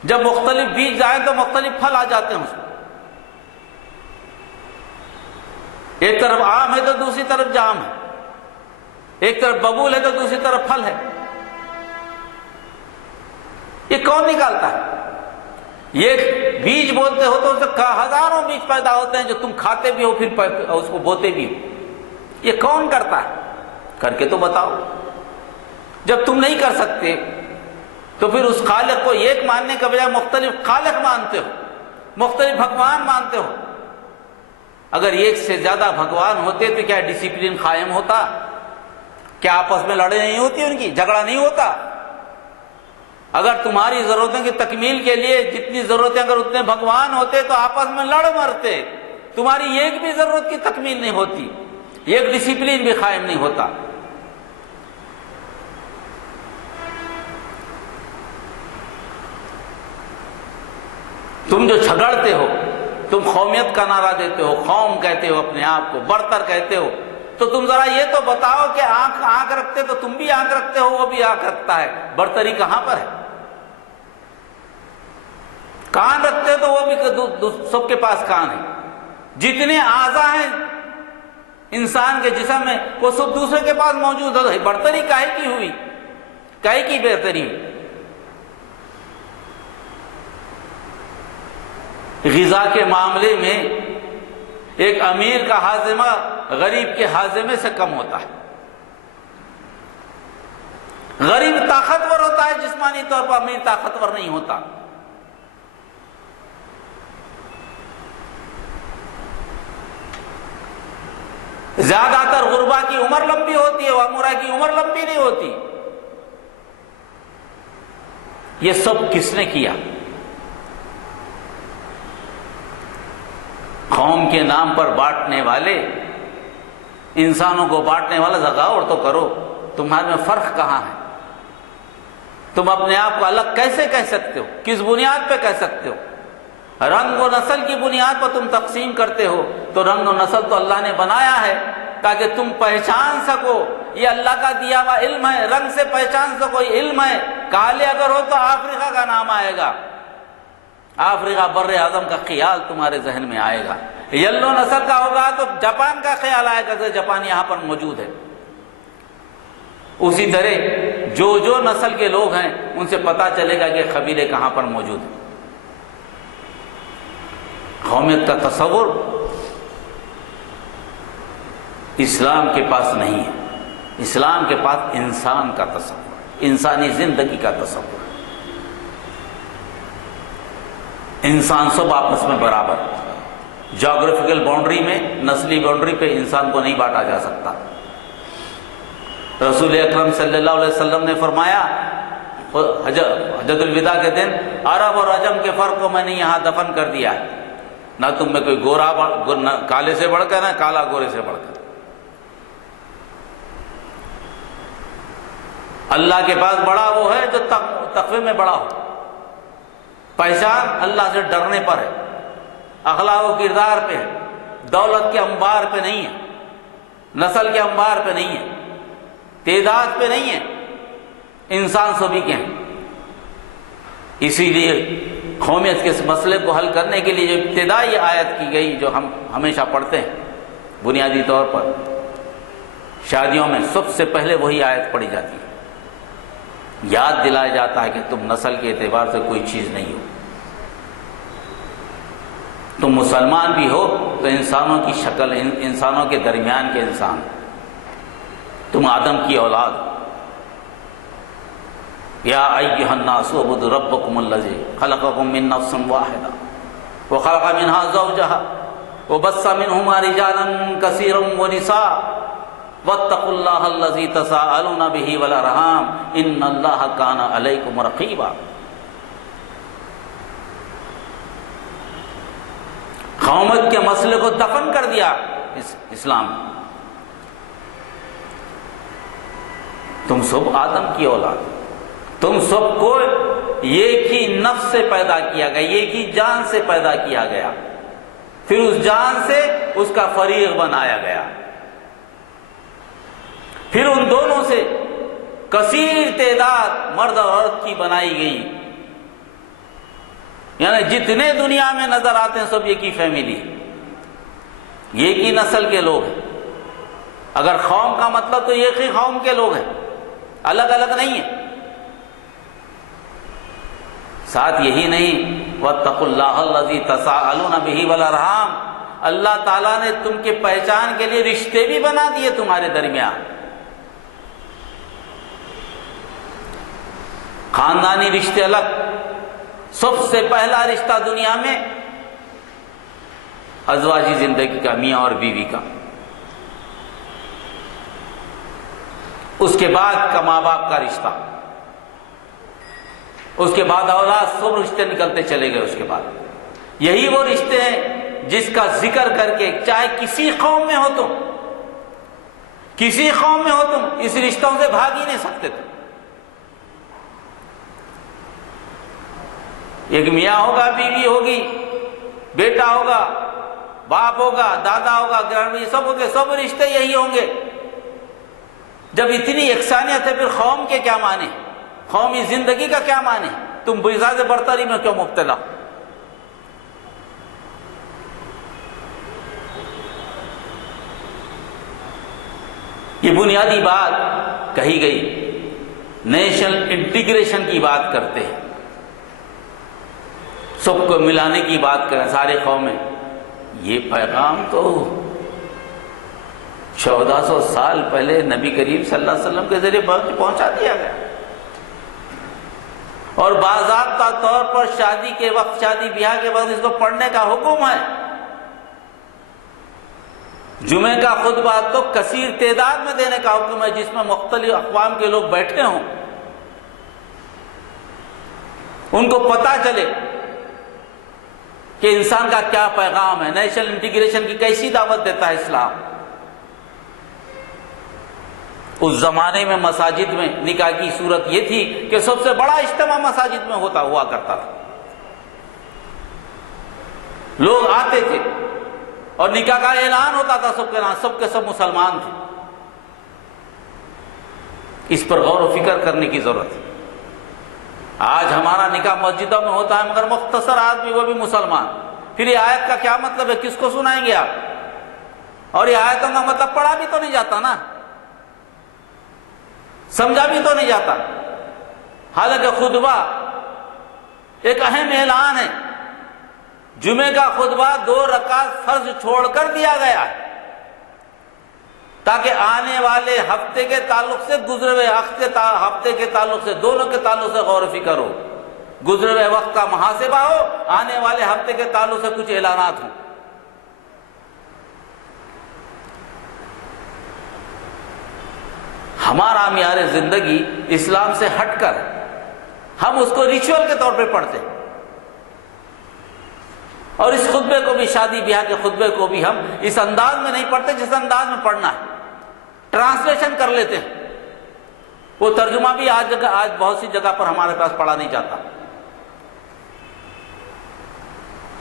جب مختلف بیج جائیں تو مختلف پھل آ جاتے ہیں اس میں، ایک طرف آم ہے تو دوسری طرف جام ہے، ایک طرف ببول ہے تو دوسری طرف پھل ہے، یہ کون نکالتا ہے؟ یہ بیج بولتے ہو تو اس سے ہزاروں بیج پیدا ہوتے ہیں جو تم کھاتے بھی ہو پھر اس کو بوتے بھی ہو، یہ کون کرتا ہے؟ کر کے تو بتاؤ۔ جب تم نہیں کر سکتے تو پھر اس خالق کو ایک ماننے کے بجائے مختلف خالق مانتے ہو، مختلف بھگوان مانتے ہو۔ اگر ایک سے زیادہ بھگوان ہوتے تو کیا ڈسپلن قائم ہوتا؟ کیا آپس میں لڑائی نہیں ہوتی، ان کی جھگڑا نہیں ہوتا؟ اگر تمہاری ضرورتوں کی تکمیل کے لیے جتنی ضرورتیں اگر اتنے بھگوان ہوتے تو آپس میں لڑ مرتے، تمہاری ایک بھی ضرورت کی تکمیل نہیں ہوتی، ایک ڈسپلن بھی قائم نہیں ہوتا۔ تم جو جھگڑتے ہو، تم قومیت کا نعرہ دیتے ہو، قوم کہتے ہو، اپنے آپ کو برتر کہتے ہو، تو تم ذرا یہ تو بتاؤ کہ آنکھ رکھتے تو تم بھی آنکھ رکھتے ہو، وہ بھی آنکھ رکھتا ہے، برتری کہاں پر ہے؟ کان رکھتے تو وہ بھی سب کے پاس کان ہے، جتنے اعضاء ہیں انسان کے جسم میں وہ سب دوسرے کے پاس موجود ہے، برتری کاہے کی ہوئی، کاہے کی بہتری ہوئی؟ غذا کے معاملے میں ایک امیر کا ہاضمہ غریب کے ہاضمے سے کم ہوتا ہے، غریب طاقتور ہوتا ہے جسمانی طور پر، امیر طاقتور نہیں ہوتا۔ زیادہ تر غربا کی عمر لمبی ہوتی ہے، وامورا کی عمر لمبی نہیں ہوتی۔ یہ سب کس نے کیا؟ قوم کے نام پر بانٹنے والے، انسانوں کو بانٹنے والا غور تو کرو، تمہارے میں فرق کہاں ہے؟ تم اپنے آپ کو الگ کیسے کہہ سکتے ہو؟ کس بنیاد پہ کہہ سکتے ہو؟ رنگ و نسل کی بنیاد پر تم تقسیم کرتے ہو، تو رنگ و نسل تو اللہ نے بنایا ہے تاکہ تم پہچان سکو، یہ اللہ کا دیا ہوا علم ہے، رنگ سے پہچان سکو، یہ علم ہے۔ کالے اگر ہو تو افریقہ کا نام آئے گا، افریقہ بر اعظم کا خیال تمہارے ذہن میں آئے گا۔ یلو نسل کا ہوگا تو جاپان کا خیال آئے گا کہ جاپان یہاں پر موجود ہے۔ اسی طرح جو نسل کے لوگ ہیں ان سے پتہ چلے گا کہ قبیلے کہاں پر موجود ہیں۔ قومیت کا تصور اسلام کے پاس نہیں ہے، اسلام کے پاس انسان کا تصور، انسانی زندگی کا تصور۔ انسان سب آپس میں برابر، جغرافیکل باؤنڈری میں، نسلی باؤنڈری پہ انسان کو نہیں بانٹا جا سکتا۔ رسول اکرم صلی اللہ علیہ وسلم نے فرمایا حجۃ الوداع کے دن، عرب اور عجم کے فرق کو میں نے یہاں دفن کر دیا ہے، نہ تم میں کوئی گورا کالے سے بڑھ کر، نہ کالا گورے سے بڑھ کر۔ اللہ کے پاس بڑا وہ ہے جو تقوی میں بڑا ہو، پہچان اللہ سے ڈرنے پر ہے، اخلاق و کردار پہ ہے، دولت کے انبار پہ نہیں ہے، نسل کے انبار پہ نہیں ہے، تعداد پہ نہیں ہے، انسان سبھی کے ہیں۔ اسی لیے قومیت کے اس مسئلے کو حل کرنے کے لیے جو ابتدائی آیت کی گئی، جو ہم ہمیشہ پڑھتے ہیں بنیادی طور پر شادیوں میں، سب سے پہلے وہی آیت پڑھی جاتی ہے، یاد دلایا جاتا ہے کہ تم نسل کے اعتبار سے کوئی چیز نہیں ہو، تم مسلمان بھی ہو تو انسانوں کی شکل، انسانوں کے درمیان کے انسان، تم آدم کی اولاد ہو۔ یا ایھا الناس اعبدوا ربکم الذی خلقکم من نفس واحدہ وخلق منها زوجها وبث منہما رجالا کثیرا ونساء واتقوا اللہ الذی تساءلون به والارحام ان اللہ کان علیکم رقیبا۔ قومیت کے مسئلے کو دفن کر دیا اسلام۔ تم سب آدم کی اولاد، تم سب کو ایک ہی نفس سے پیدا کیا گیا، ایک ہی جان سے پیدا کیا گیا، پھر اس جان سے اس کا فریق بنایا گیا، پھر ان دونوں سے کثیر تعداد مرد اور عورت کی بنائی گئی، یعنی جتنے دنیا میں نظر آتے ہیں سب ایک ہی فیملی، ایک ہی نسل کے لوگ ہیں۔ اگر قوم کا مطلب تو ایک ہی قوم کے لوگ ہیں، الگ الگ نہیں ہیں۔ ساتھ یہی نہیں، واتقوا اللہ الذی تساءلون بہ والارحام، اللہ تعالیٰ نے تم کے پہچان کے لیے رشتے بھی بنا دیے تمہارے درمیان، خاندانی رشتے الگ۔ سب سے پہلا رشتہ دنیا میں ازواجی زندگی کا، میاں اور بیوی کا، اس کے بعد کا ماں باپ کا رشتہ، اس کے بعد اولاد، سب رشتے نکلتے چلے گئے۔ اس کے بعد یہی وہ رشتے ہیں جس کا ذکر کر کے، چاہے کسی قوم میں ہو تم، کسی قوم میں ہو تم، اس رشتوں سے بھاگ ہی نہیں سکتے تم۔ ایک میاں ہوگا، بیوی ہوگی، بیٹا ہوگا، باپ ہوگا، دادا ہوگا، یہ سب ہوگے، سب رشتے یہی ہوں گے۔ جب اتنی یکسانیت ہے پھر قوم کے کیا معنی، قومی زندگی کا کیا معنی؟ تم مزاج برتری میں کیوں مبتلا؟ یہ بنیادی بات کہی گئی، نیشنل انٹیگریشن کی بات کرتے ہیں، سب کو ملانے کی بات کریں، سارے قومیں۔ یہ پیغام تو 1400 سال پہلے نبی کریم صلی اللہ علیہ وسلم کے ذریعے پہنچا دیا گیا، اور باضابطہ طور پر شادی کے وقت، شادی بیاہ کے وقت اس کو پڑھنے کا حکم ہے۔ جمعے کا خطبہ تو کثیر تعداد میں دینے کا حکم ہے، جس میں مختلف اقوام کے لوگ بیٹھے ہوں، ان کو پتہ چلے کہ انسان کا کیا پیغام ہے، نیشنل انٹیگریشن کی کیسی دعوت دیتا ہے اسلام۔ اس زمانے میں مساجد میں نکاح کی صورت یہ تھی کہ سب سے بڑا اجتماع مساجد میں ہوا کرتا تھا، لوگ آتے تھے اور نکاح کا اعلان ہوتا تھا سب کے نام، سب کے سب مسلمان تھے۔ اس پر غور و فکر کرنے کی ضرورت ہے۔ آج ہمارا نکاح مسجدوں میں ہوتا ہے مگر مختصر آدمی، وہ بھی مسلمان۔ پھر یہ آیت کا کیا مطلب ہے، کس کو سنائیں گے آپ؟ اور یہ آیتوں کا مطلب پڑھا بھی تو نہیں جاتا نا، سمجھا بھی تو نہیں جاتا۔ حالانکہ خطبہ ایک اہم اعلان ہے، جمعے کا خطبہ 2 رکعت فرض چھوڑ کر دیا گیا ہے تاکہ آنے والے ہفتے کے تعلق سے، گزرے ہوئے ہفتے کے تعلق سے، دونوں کے تعلق سے غور و فکر ہو، گزرے ہوئے وقت کا محاسبہ ہو، آنے والے ہفتے کے تعلق سے کچھ اعلانات ہوں۔ ہمارا معیار زندگی اسلام سے ہٹ کر ہم اس کو ریچول کے طور پہ پڑھتے ہیں، اور اس خطبے کو بھی، شادی بیاہ کے خطبے کو بھی ہم اس انداز میں نہیں پڑھتے جس انداز میں پڑھنا ہے، ٹرانسلیشن کر لیتے ہیں۔ وہ ترجمہ بھی آج بہت سی جگہ پر ہمارے پاس پڑھا نہیں جاتا۔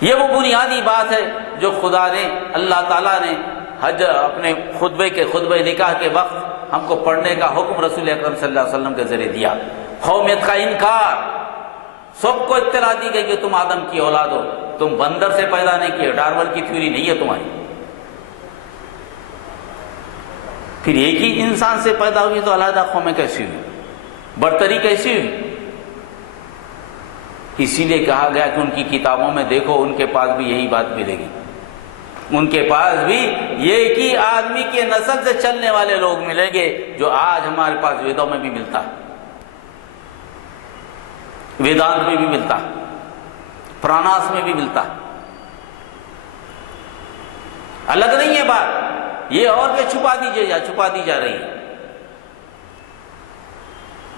یہ وہ بنیادی بات ہے جو خدا نے، اللہ تعالیٰ نے حج اپنے خطبہ نکاح کے وقت ہم کو پڑھنے کا حکم رسول اکرم صلی اللہ علیہ وسلم کے ذریعے دیا۔ قومیت کا انکار، سب کو اطلاع دی گئی کہ تم آدم کی اولاد ہو، تم بندر سے پیدا نہیں کیے، ڈارون کی تھیوری نہیں ہے تمہاری۔ پھر ایک ہی انسان سے پیدا ہوئی تو علیحدہ قومیں کیسی ہوئی، برتری کیسی ہوئی؟ اسی لیے کہا گیا کہ ان کی کتابوں میں دیکھو، ان کے پاس بھی یہی بات ملے گی، ان کے پاس بھی ایک ہی آدمی کے نسل سے چلنے والے لوگ ملیں گے، جو آج ہمارے پاس ویدوں میں بھی ملتا ہے، ویدانت میں بھی ملتا ہے، پراناس میں بھی ملتا ہے۔ الگ نہیں ہے بات یہ، اور کہ چھپا دی جا رہی ہے،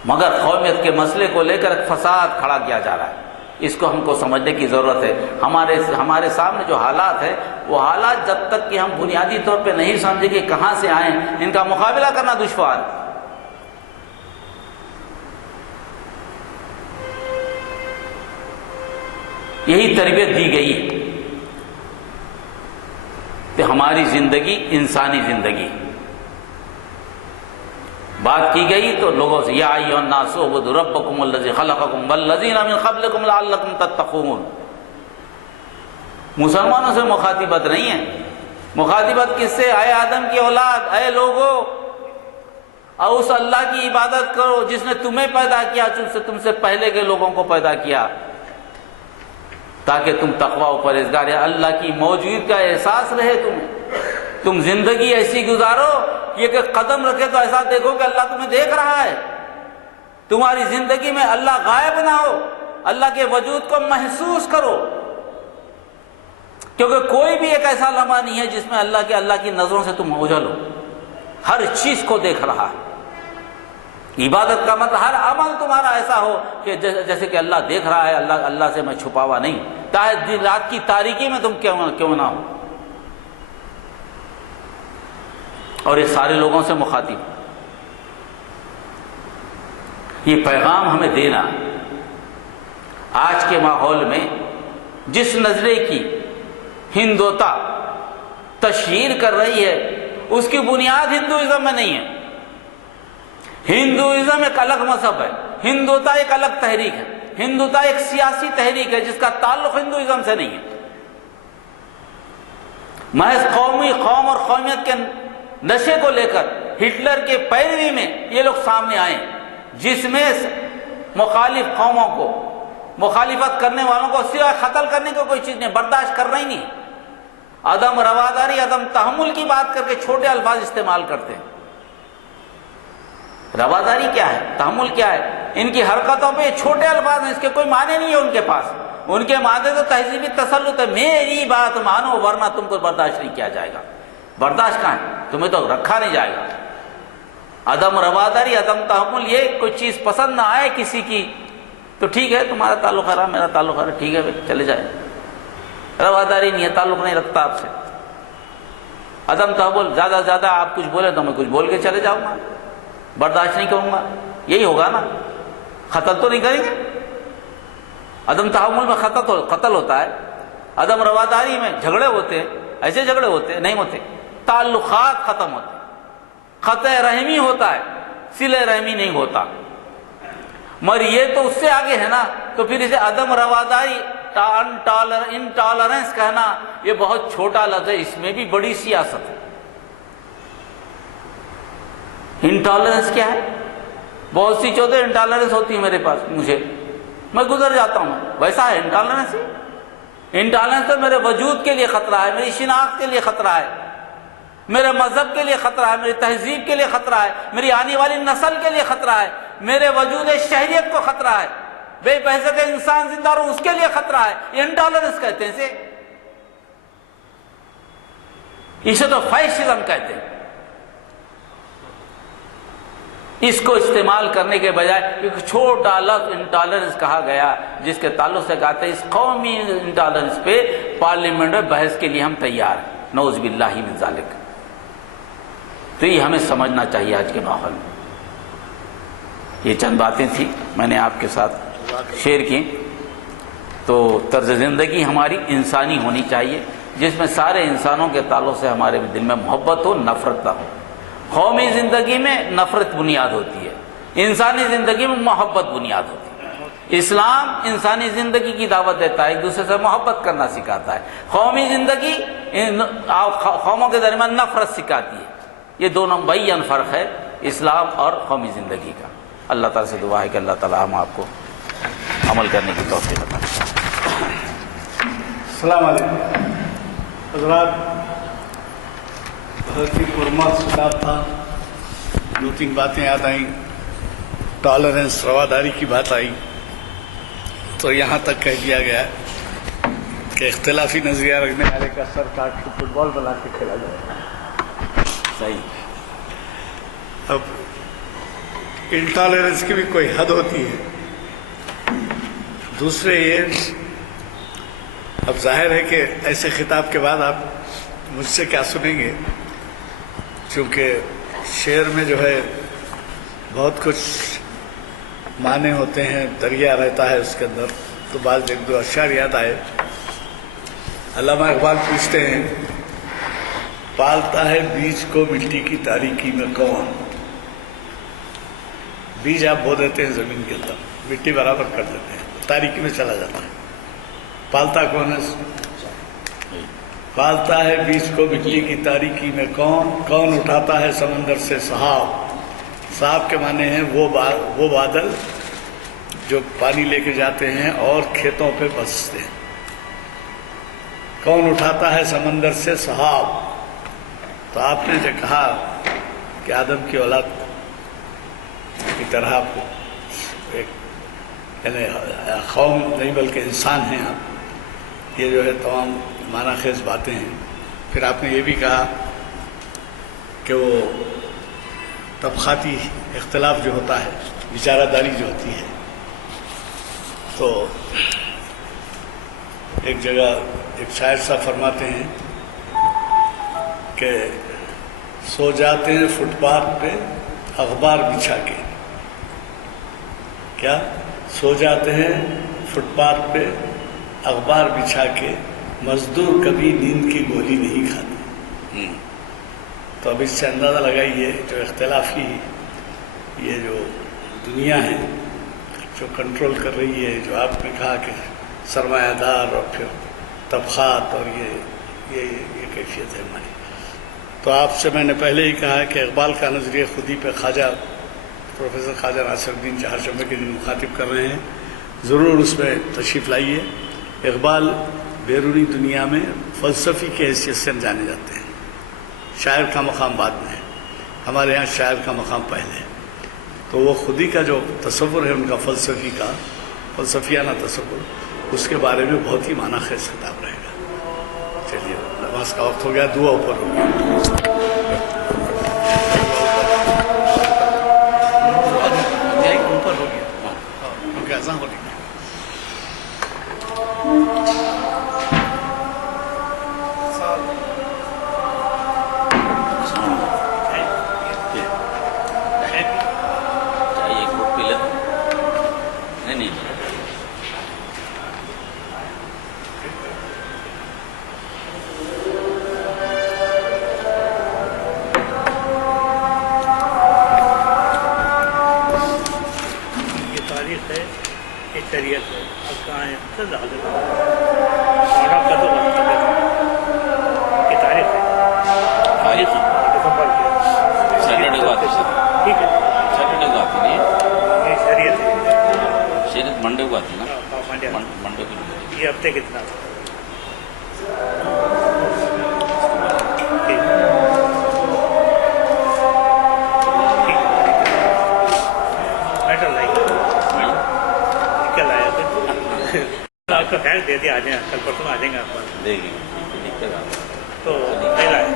مگر قومیت کے مسئلے کو لے کر ایک فساد کھڑا کیا جا رہا ہے۔ اس کو ہم کو سمجھنے کی ضرورت ہے۔ ہمارے سامنے جو حالات ہیں، وہ حالات جب تک کہ ہم بنیادی طور پہ نہیں سمجھیں کہ کہاں سے آئیں، ان کا مقابلہ کرنا دشوار ہے۔ یہی تربیت دی گئی کہ ہماری زندگی انسانی زندگی، بات کی گئی تو لوگوں سے، یا ایھا الناس اعبدوا ربکم الذی خلقکم والذین من قبلکم لعلکم تتقون۔ مسلمانوں سے مخاطبت نہیں ہے، مخاطبت کس سے؟ اے آدم کی اولاد، اے لوگو، اور اس اللہ کی عبادت کرو جس نے تمہیں پیدا کیا، تم سے پہلے کے لوگوں کو پیدا کیا، تاکہ تم تقوی و پرہیزگار، اللہ کی موجودگی کا احساس رہے تم زندگی ایسی گزارو یہ کہ قدم رکھے تو ایسا دیکھو کہ اللہ تمہیں دیکھ رہا ہے، تمہاری زندگی میں اللہ غائب نہ ہو، اللہ کے وجود کو محسوس کرو، کیونکہ کوئی بھی ایک ایسا لمحہ نہیں ہے جس میں اللہ کی نظروں سے تم اوجھل ہو، ہر چیز کو دیکھ رہا ہے۔ عبادت کا مطلب ہر عمل تمہارا ایسا ہو کہ جیسے کہ اللہ دیکھ رہا ہے، اللہ سے میں چھپا ہوا نہیں، چاہے رات کی تاریکی میں تم کیوں نہ ہو۔ اور یہ سارے لوگوں سے مخاطب، یہ پیغام ہمیں دینا آج کے ماحول میں جس نظریے کی ہندوتا تشہیر کر رہی ہے، اس کی بنیاد ہندوازم میں نہیں ہے۔ ہندوازم ایک الگ مذہب ہے، ہندوتا ایک الگ تحریک ہے، ہندوتا ایک سیاسی تحریک ہے جس کا تعلق ہندوازم سے نہیں ہے۔ محض قوم اور قومیت کے نشے کو لے کر ہٹلر کے پیروی میں یہ لوگ سامنے آئے، جس میں مخالف قوموں کو، مخالفت کرنے والوں کو سوائے قتل کرنے کو کوئی چیز نہیں، برداشت کرنا ہی نہیں۔ عدم رواداری، عدم تحمل کی بات کر کے چھوٹے الفاظ استعمال کرتے ہیں۔ رواداری کیا ہے، تحمل کیا ہے؟ ان کی حرکتوں پہ چھوٹے الفاظ ہیں، اس کے کوئی معنی نہیں ہے ان کے پاس۔ ان کے معنی تو تہذیبی تسلط ہے، میری بات مانو ورنہ تم کو برداشت نہیں کیا جائے گا۔ برداشت کہاں ہے؟ تمہیں تو رکھا نہیں جائے گا۔ عدم رواداری، عدم تحمل، یہ کوئی چیز پسند نہ آئے کسی کی تو ٹھیک ہے، تمہارا تعلق خراب، میرا تعلق خراب، ٹھیک ہے بھائی چلے جائیں۔ رواداری نہیں ہے، تعلق نہیں رکھتا آپ سے۔ عدم تحمل، زیادہ سے زیادہ آپ کچھ بولے تو میں کچھ بول کے چلے جاؤں گا، برداشت نہیں کروں گا، یہی ہوگا نا، قتل تو نہیں کریں گے۔ عدم تحمل میں قتل ہوتا ہے، عدم رواداری میں جھگڑے ہوتے ہیں، ایسے جھگڑے ہوتے ہیں نہیں ہوتے، تعلقات ختم ہوتے، قطع رحمی ہوتا ہے، صلہ رحمی نہیں ہوتا۔ مگر یہ تو اس سے آگے ہے نا، تو پھر اسے عدم رواداری، انٹالرنس کہنا یہ بہت چھوٹا لفظ ہے، اس میں بھی بڑی سیاست ہے۔ انٹالرنس کیا ہے؟ بہت سی چیزیں انٹالرنس ہوتی ہے میرے پاس، مجھے، میں گزر جاتا ہوں، ویسا ہے انٹالرنس ہی۔ انٹالرنس تو میرے وجود کے لیے خطرہ ہے، میری شناخت کے لیے خطرہ ہے، میرے مذہب کے لیے خطرہ ہے، میری تہذیب کے لیے خطرہ ہے، میری آنے والی نسل کے لیے خطرہ ہے، میرے وجود شہریت کو خطرہ ہے، بے بحثیت انسان زندہ رہو اس کے لیے خطرہ ہے۔ یہ انٹالرنس کہتے ہیں اسے تو فیشزم کہتے ہیں۔ اس کو استعمال کرنے کے بجائے ایک چھوٹا لفظ انٹالرنس کہا گیا، جس کے تعلق سے کہتے ہیں اس قومی انٹالرنس پہ پارلیمنٹ میں بحث کے لیے ہم تیار ہیں، نعوذ باللہ من ذالک۔ تو یہ ہمیں سمجھنا چاہیے آج کے ماحول میں۔ یہ چند باتیں تھیں میں نے آپ کے ساتھ شیئر کی۔ تو طرز زندگی ہماری انسانی ہونی چاہیے، جس میں سارے انسانوں کے تعلق سے ہمارے دل میں محبت ہو، نفرت نہ ہو۔ قومی زندگی میں نفرت بنیاد ہوتی ہے، انسانی زندگی میں محبت بنیاد ہوتی ہے۔ اسلام انسانی زندگی کی دعوت دیتا ہے، ایک دوسرے سے محبت کرنا سکھاتا ہے۔ قومی زندگی قوموں کے درمیان نفرت سکھاتی ہے۔ یہ دونوں بیان فرق ہے اسلام اور قومی زندگی کا۔ اللہ تعالیٰ سے دعا ہے کہ اللہ تعالیٰ ہم آپ کو عمل کرنے کی توفیق عطا فرمائے۔ السلام علیکم حضرات، بہت ہی پرمخ خطاب تھا، دو تین باتیں یاد آئیں، ٹالرنس، رواداری کی بات آئی، تو یہاں تک کہہ دیا گیا کہ اختلافی نظریہ رکھنے والے کا سر کاٹ کے فٹ بال بنا کے کھیلا جائے۔ صحیح۔ اب انٹالرنس کی بھی کوئی حد ہوتی ہے۔ دوسرے یہ، اب ظاہر ہے کہ ایسے خطاب کے بعد آپ مجھ سے کیا سنیں گے، چونکہ شعر میں جو ہے بہت کچھ معنی ہوتے ہیں، دریا رہتا ہے اس کے اندر، تو بعض ایک دو اشعار یاد آئے۔ علامہ اقبال پوچھتے ہیں، پالتا ہے بیج کو مٹی کی تاریکی میں کون؟ بیج آپ بو دیتے ہیں زمین کے اندر، مٹی برابر کر دیتے ہیں، تاریکی میں چلا جاتا ہے۔ پالتا کون ہے؟ پالتا ہے بیج کو مٹی کی تاریکی میں کون؟ کون اٹھاتا ہے سمندر سے سحاب؟ سحاب کے معنی ہیں وہ بادل جو پانی لے کے جاتے ہیں اور کھیتوں پہ بستے ہیں۔ کون اٹھاتا ہے سمندر سے سحاب؟ تو آپ نے جو کہا کہ آدم کی اولاد کی طرح ایک یعنی قوم نہیں بلکہ انسان ہیں آپ، یہ جو ہے تمام معنی خیز باتیں ہیں۔ پھر آپ نے یہ بھی کہا کہ وہ طبقاتی اختلاف جو ہوتا ہے، بیچارہ داری جو ہوتی ہے، تو ایک جگہ ایک شاعر صاحب فرماتے ہیں کہ سو جاتے ہیں فٹ پاتھ پہ اخبار بچھا کے۔ کیا؟ سو جاتے ہیں فٹ پاتھ پہ اخبار بچھا کے، مزدور کبھی نیند کی گولی نہیں کھاتے۔ تو اب اس سے اندازہ لگائیے جو اختلافی یہ جو دنیا ہے جو کنٹرول کر رہی ہے، جو آپ نے کہا کہ سرمایہ دار اور پھر طبقات اور یہ کیفیت ہے ہماری. تو آپ سے میں نے پہلے ہی کہا کہ اقبال کا نظریہ خودی پہ پروفیسر خواجہ ناصر الدین چہارشنبے کے دن مخاطب کر رہے ہیں، ضرور اس میں تشریف لائیے. اقبال بیرونی دنیا میں فلسفی کی حیثیت سے جانے جاتے ہیں. شاعر کا مقام بعد میں ہے، ہمارے یہاں شاعر کا مقام پہلے ہے. تو وہ خودی کا جو تصور ہے ان کا فلسفیانہ تصور، اس کے بارے میں بہت ہی معنی خیز خطاب رہے گا. چلیے نماز کا وقت ہو گیا، دعا اوپر ہو گیا. اوپر ہو گیا کیونکہ اذان ہو رہی ہے. شریعت ہے اب کہاں ہے سر حضرت اور آپ کا تو یہ تاریخ ہے دسمبر کی سیٹرڈے کو آتی ہے. ٹھیک ہے سیٹرڈے کو آتی نہیں ہے، یہ شریعت ہے شریعت منڈے کو آتی ہے نا. منڈے منڈے کو نہیں. یہ ہفتے کتنا میٹر لائے کل آیا تھا آپ کا خیر دے دیا، آ جائیں کل پرسوں آ جائیں گے آپ دیکھیں گے تو نہیں لائے.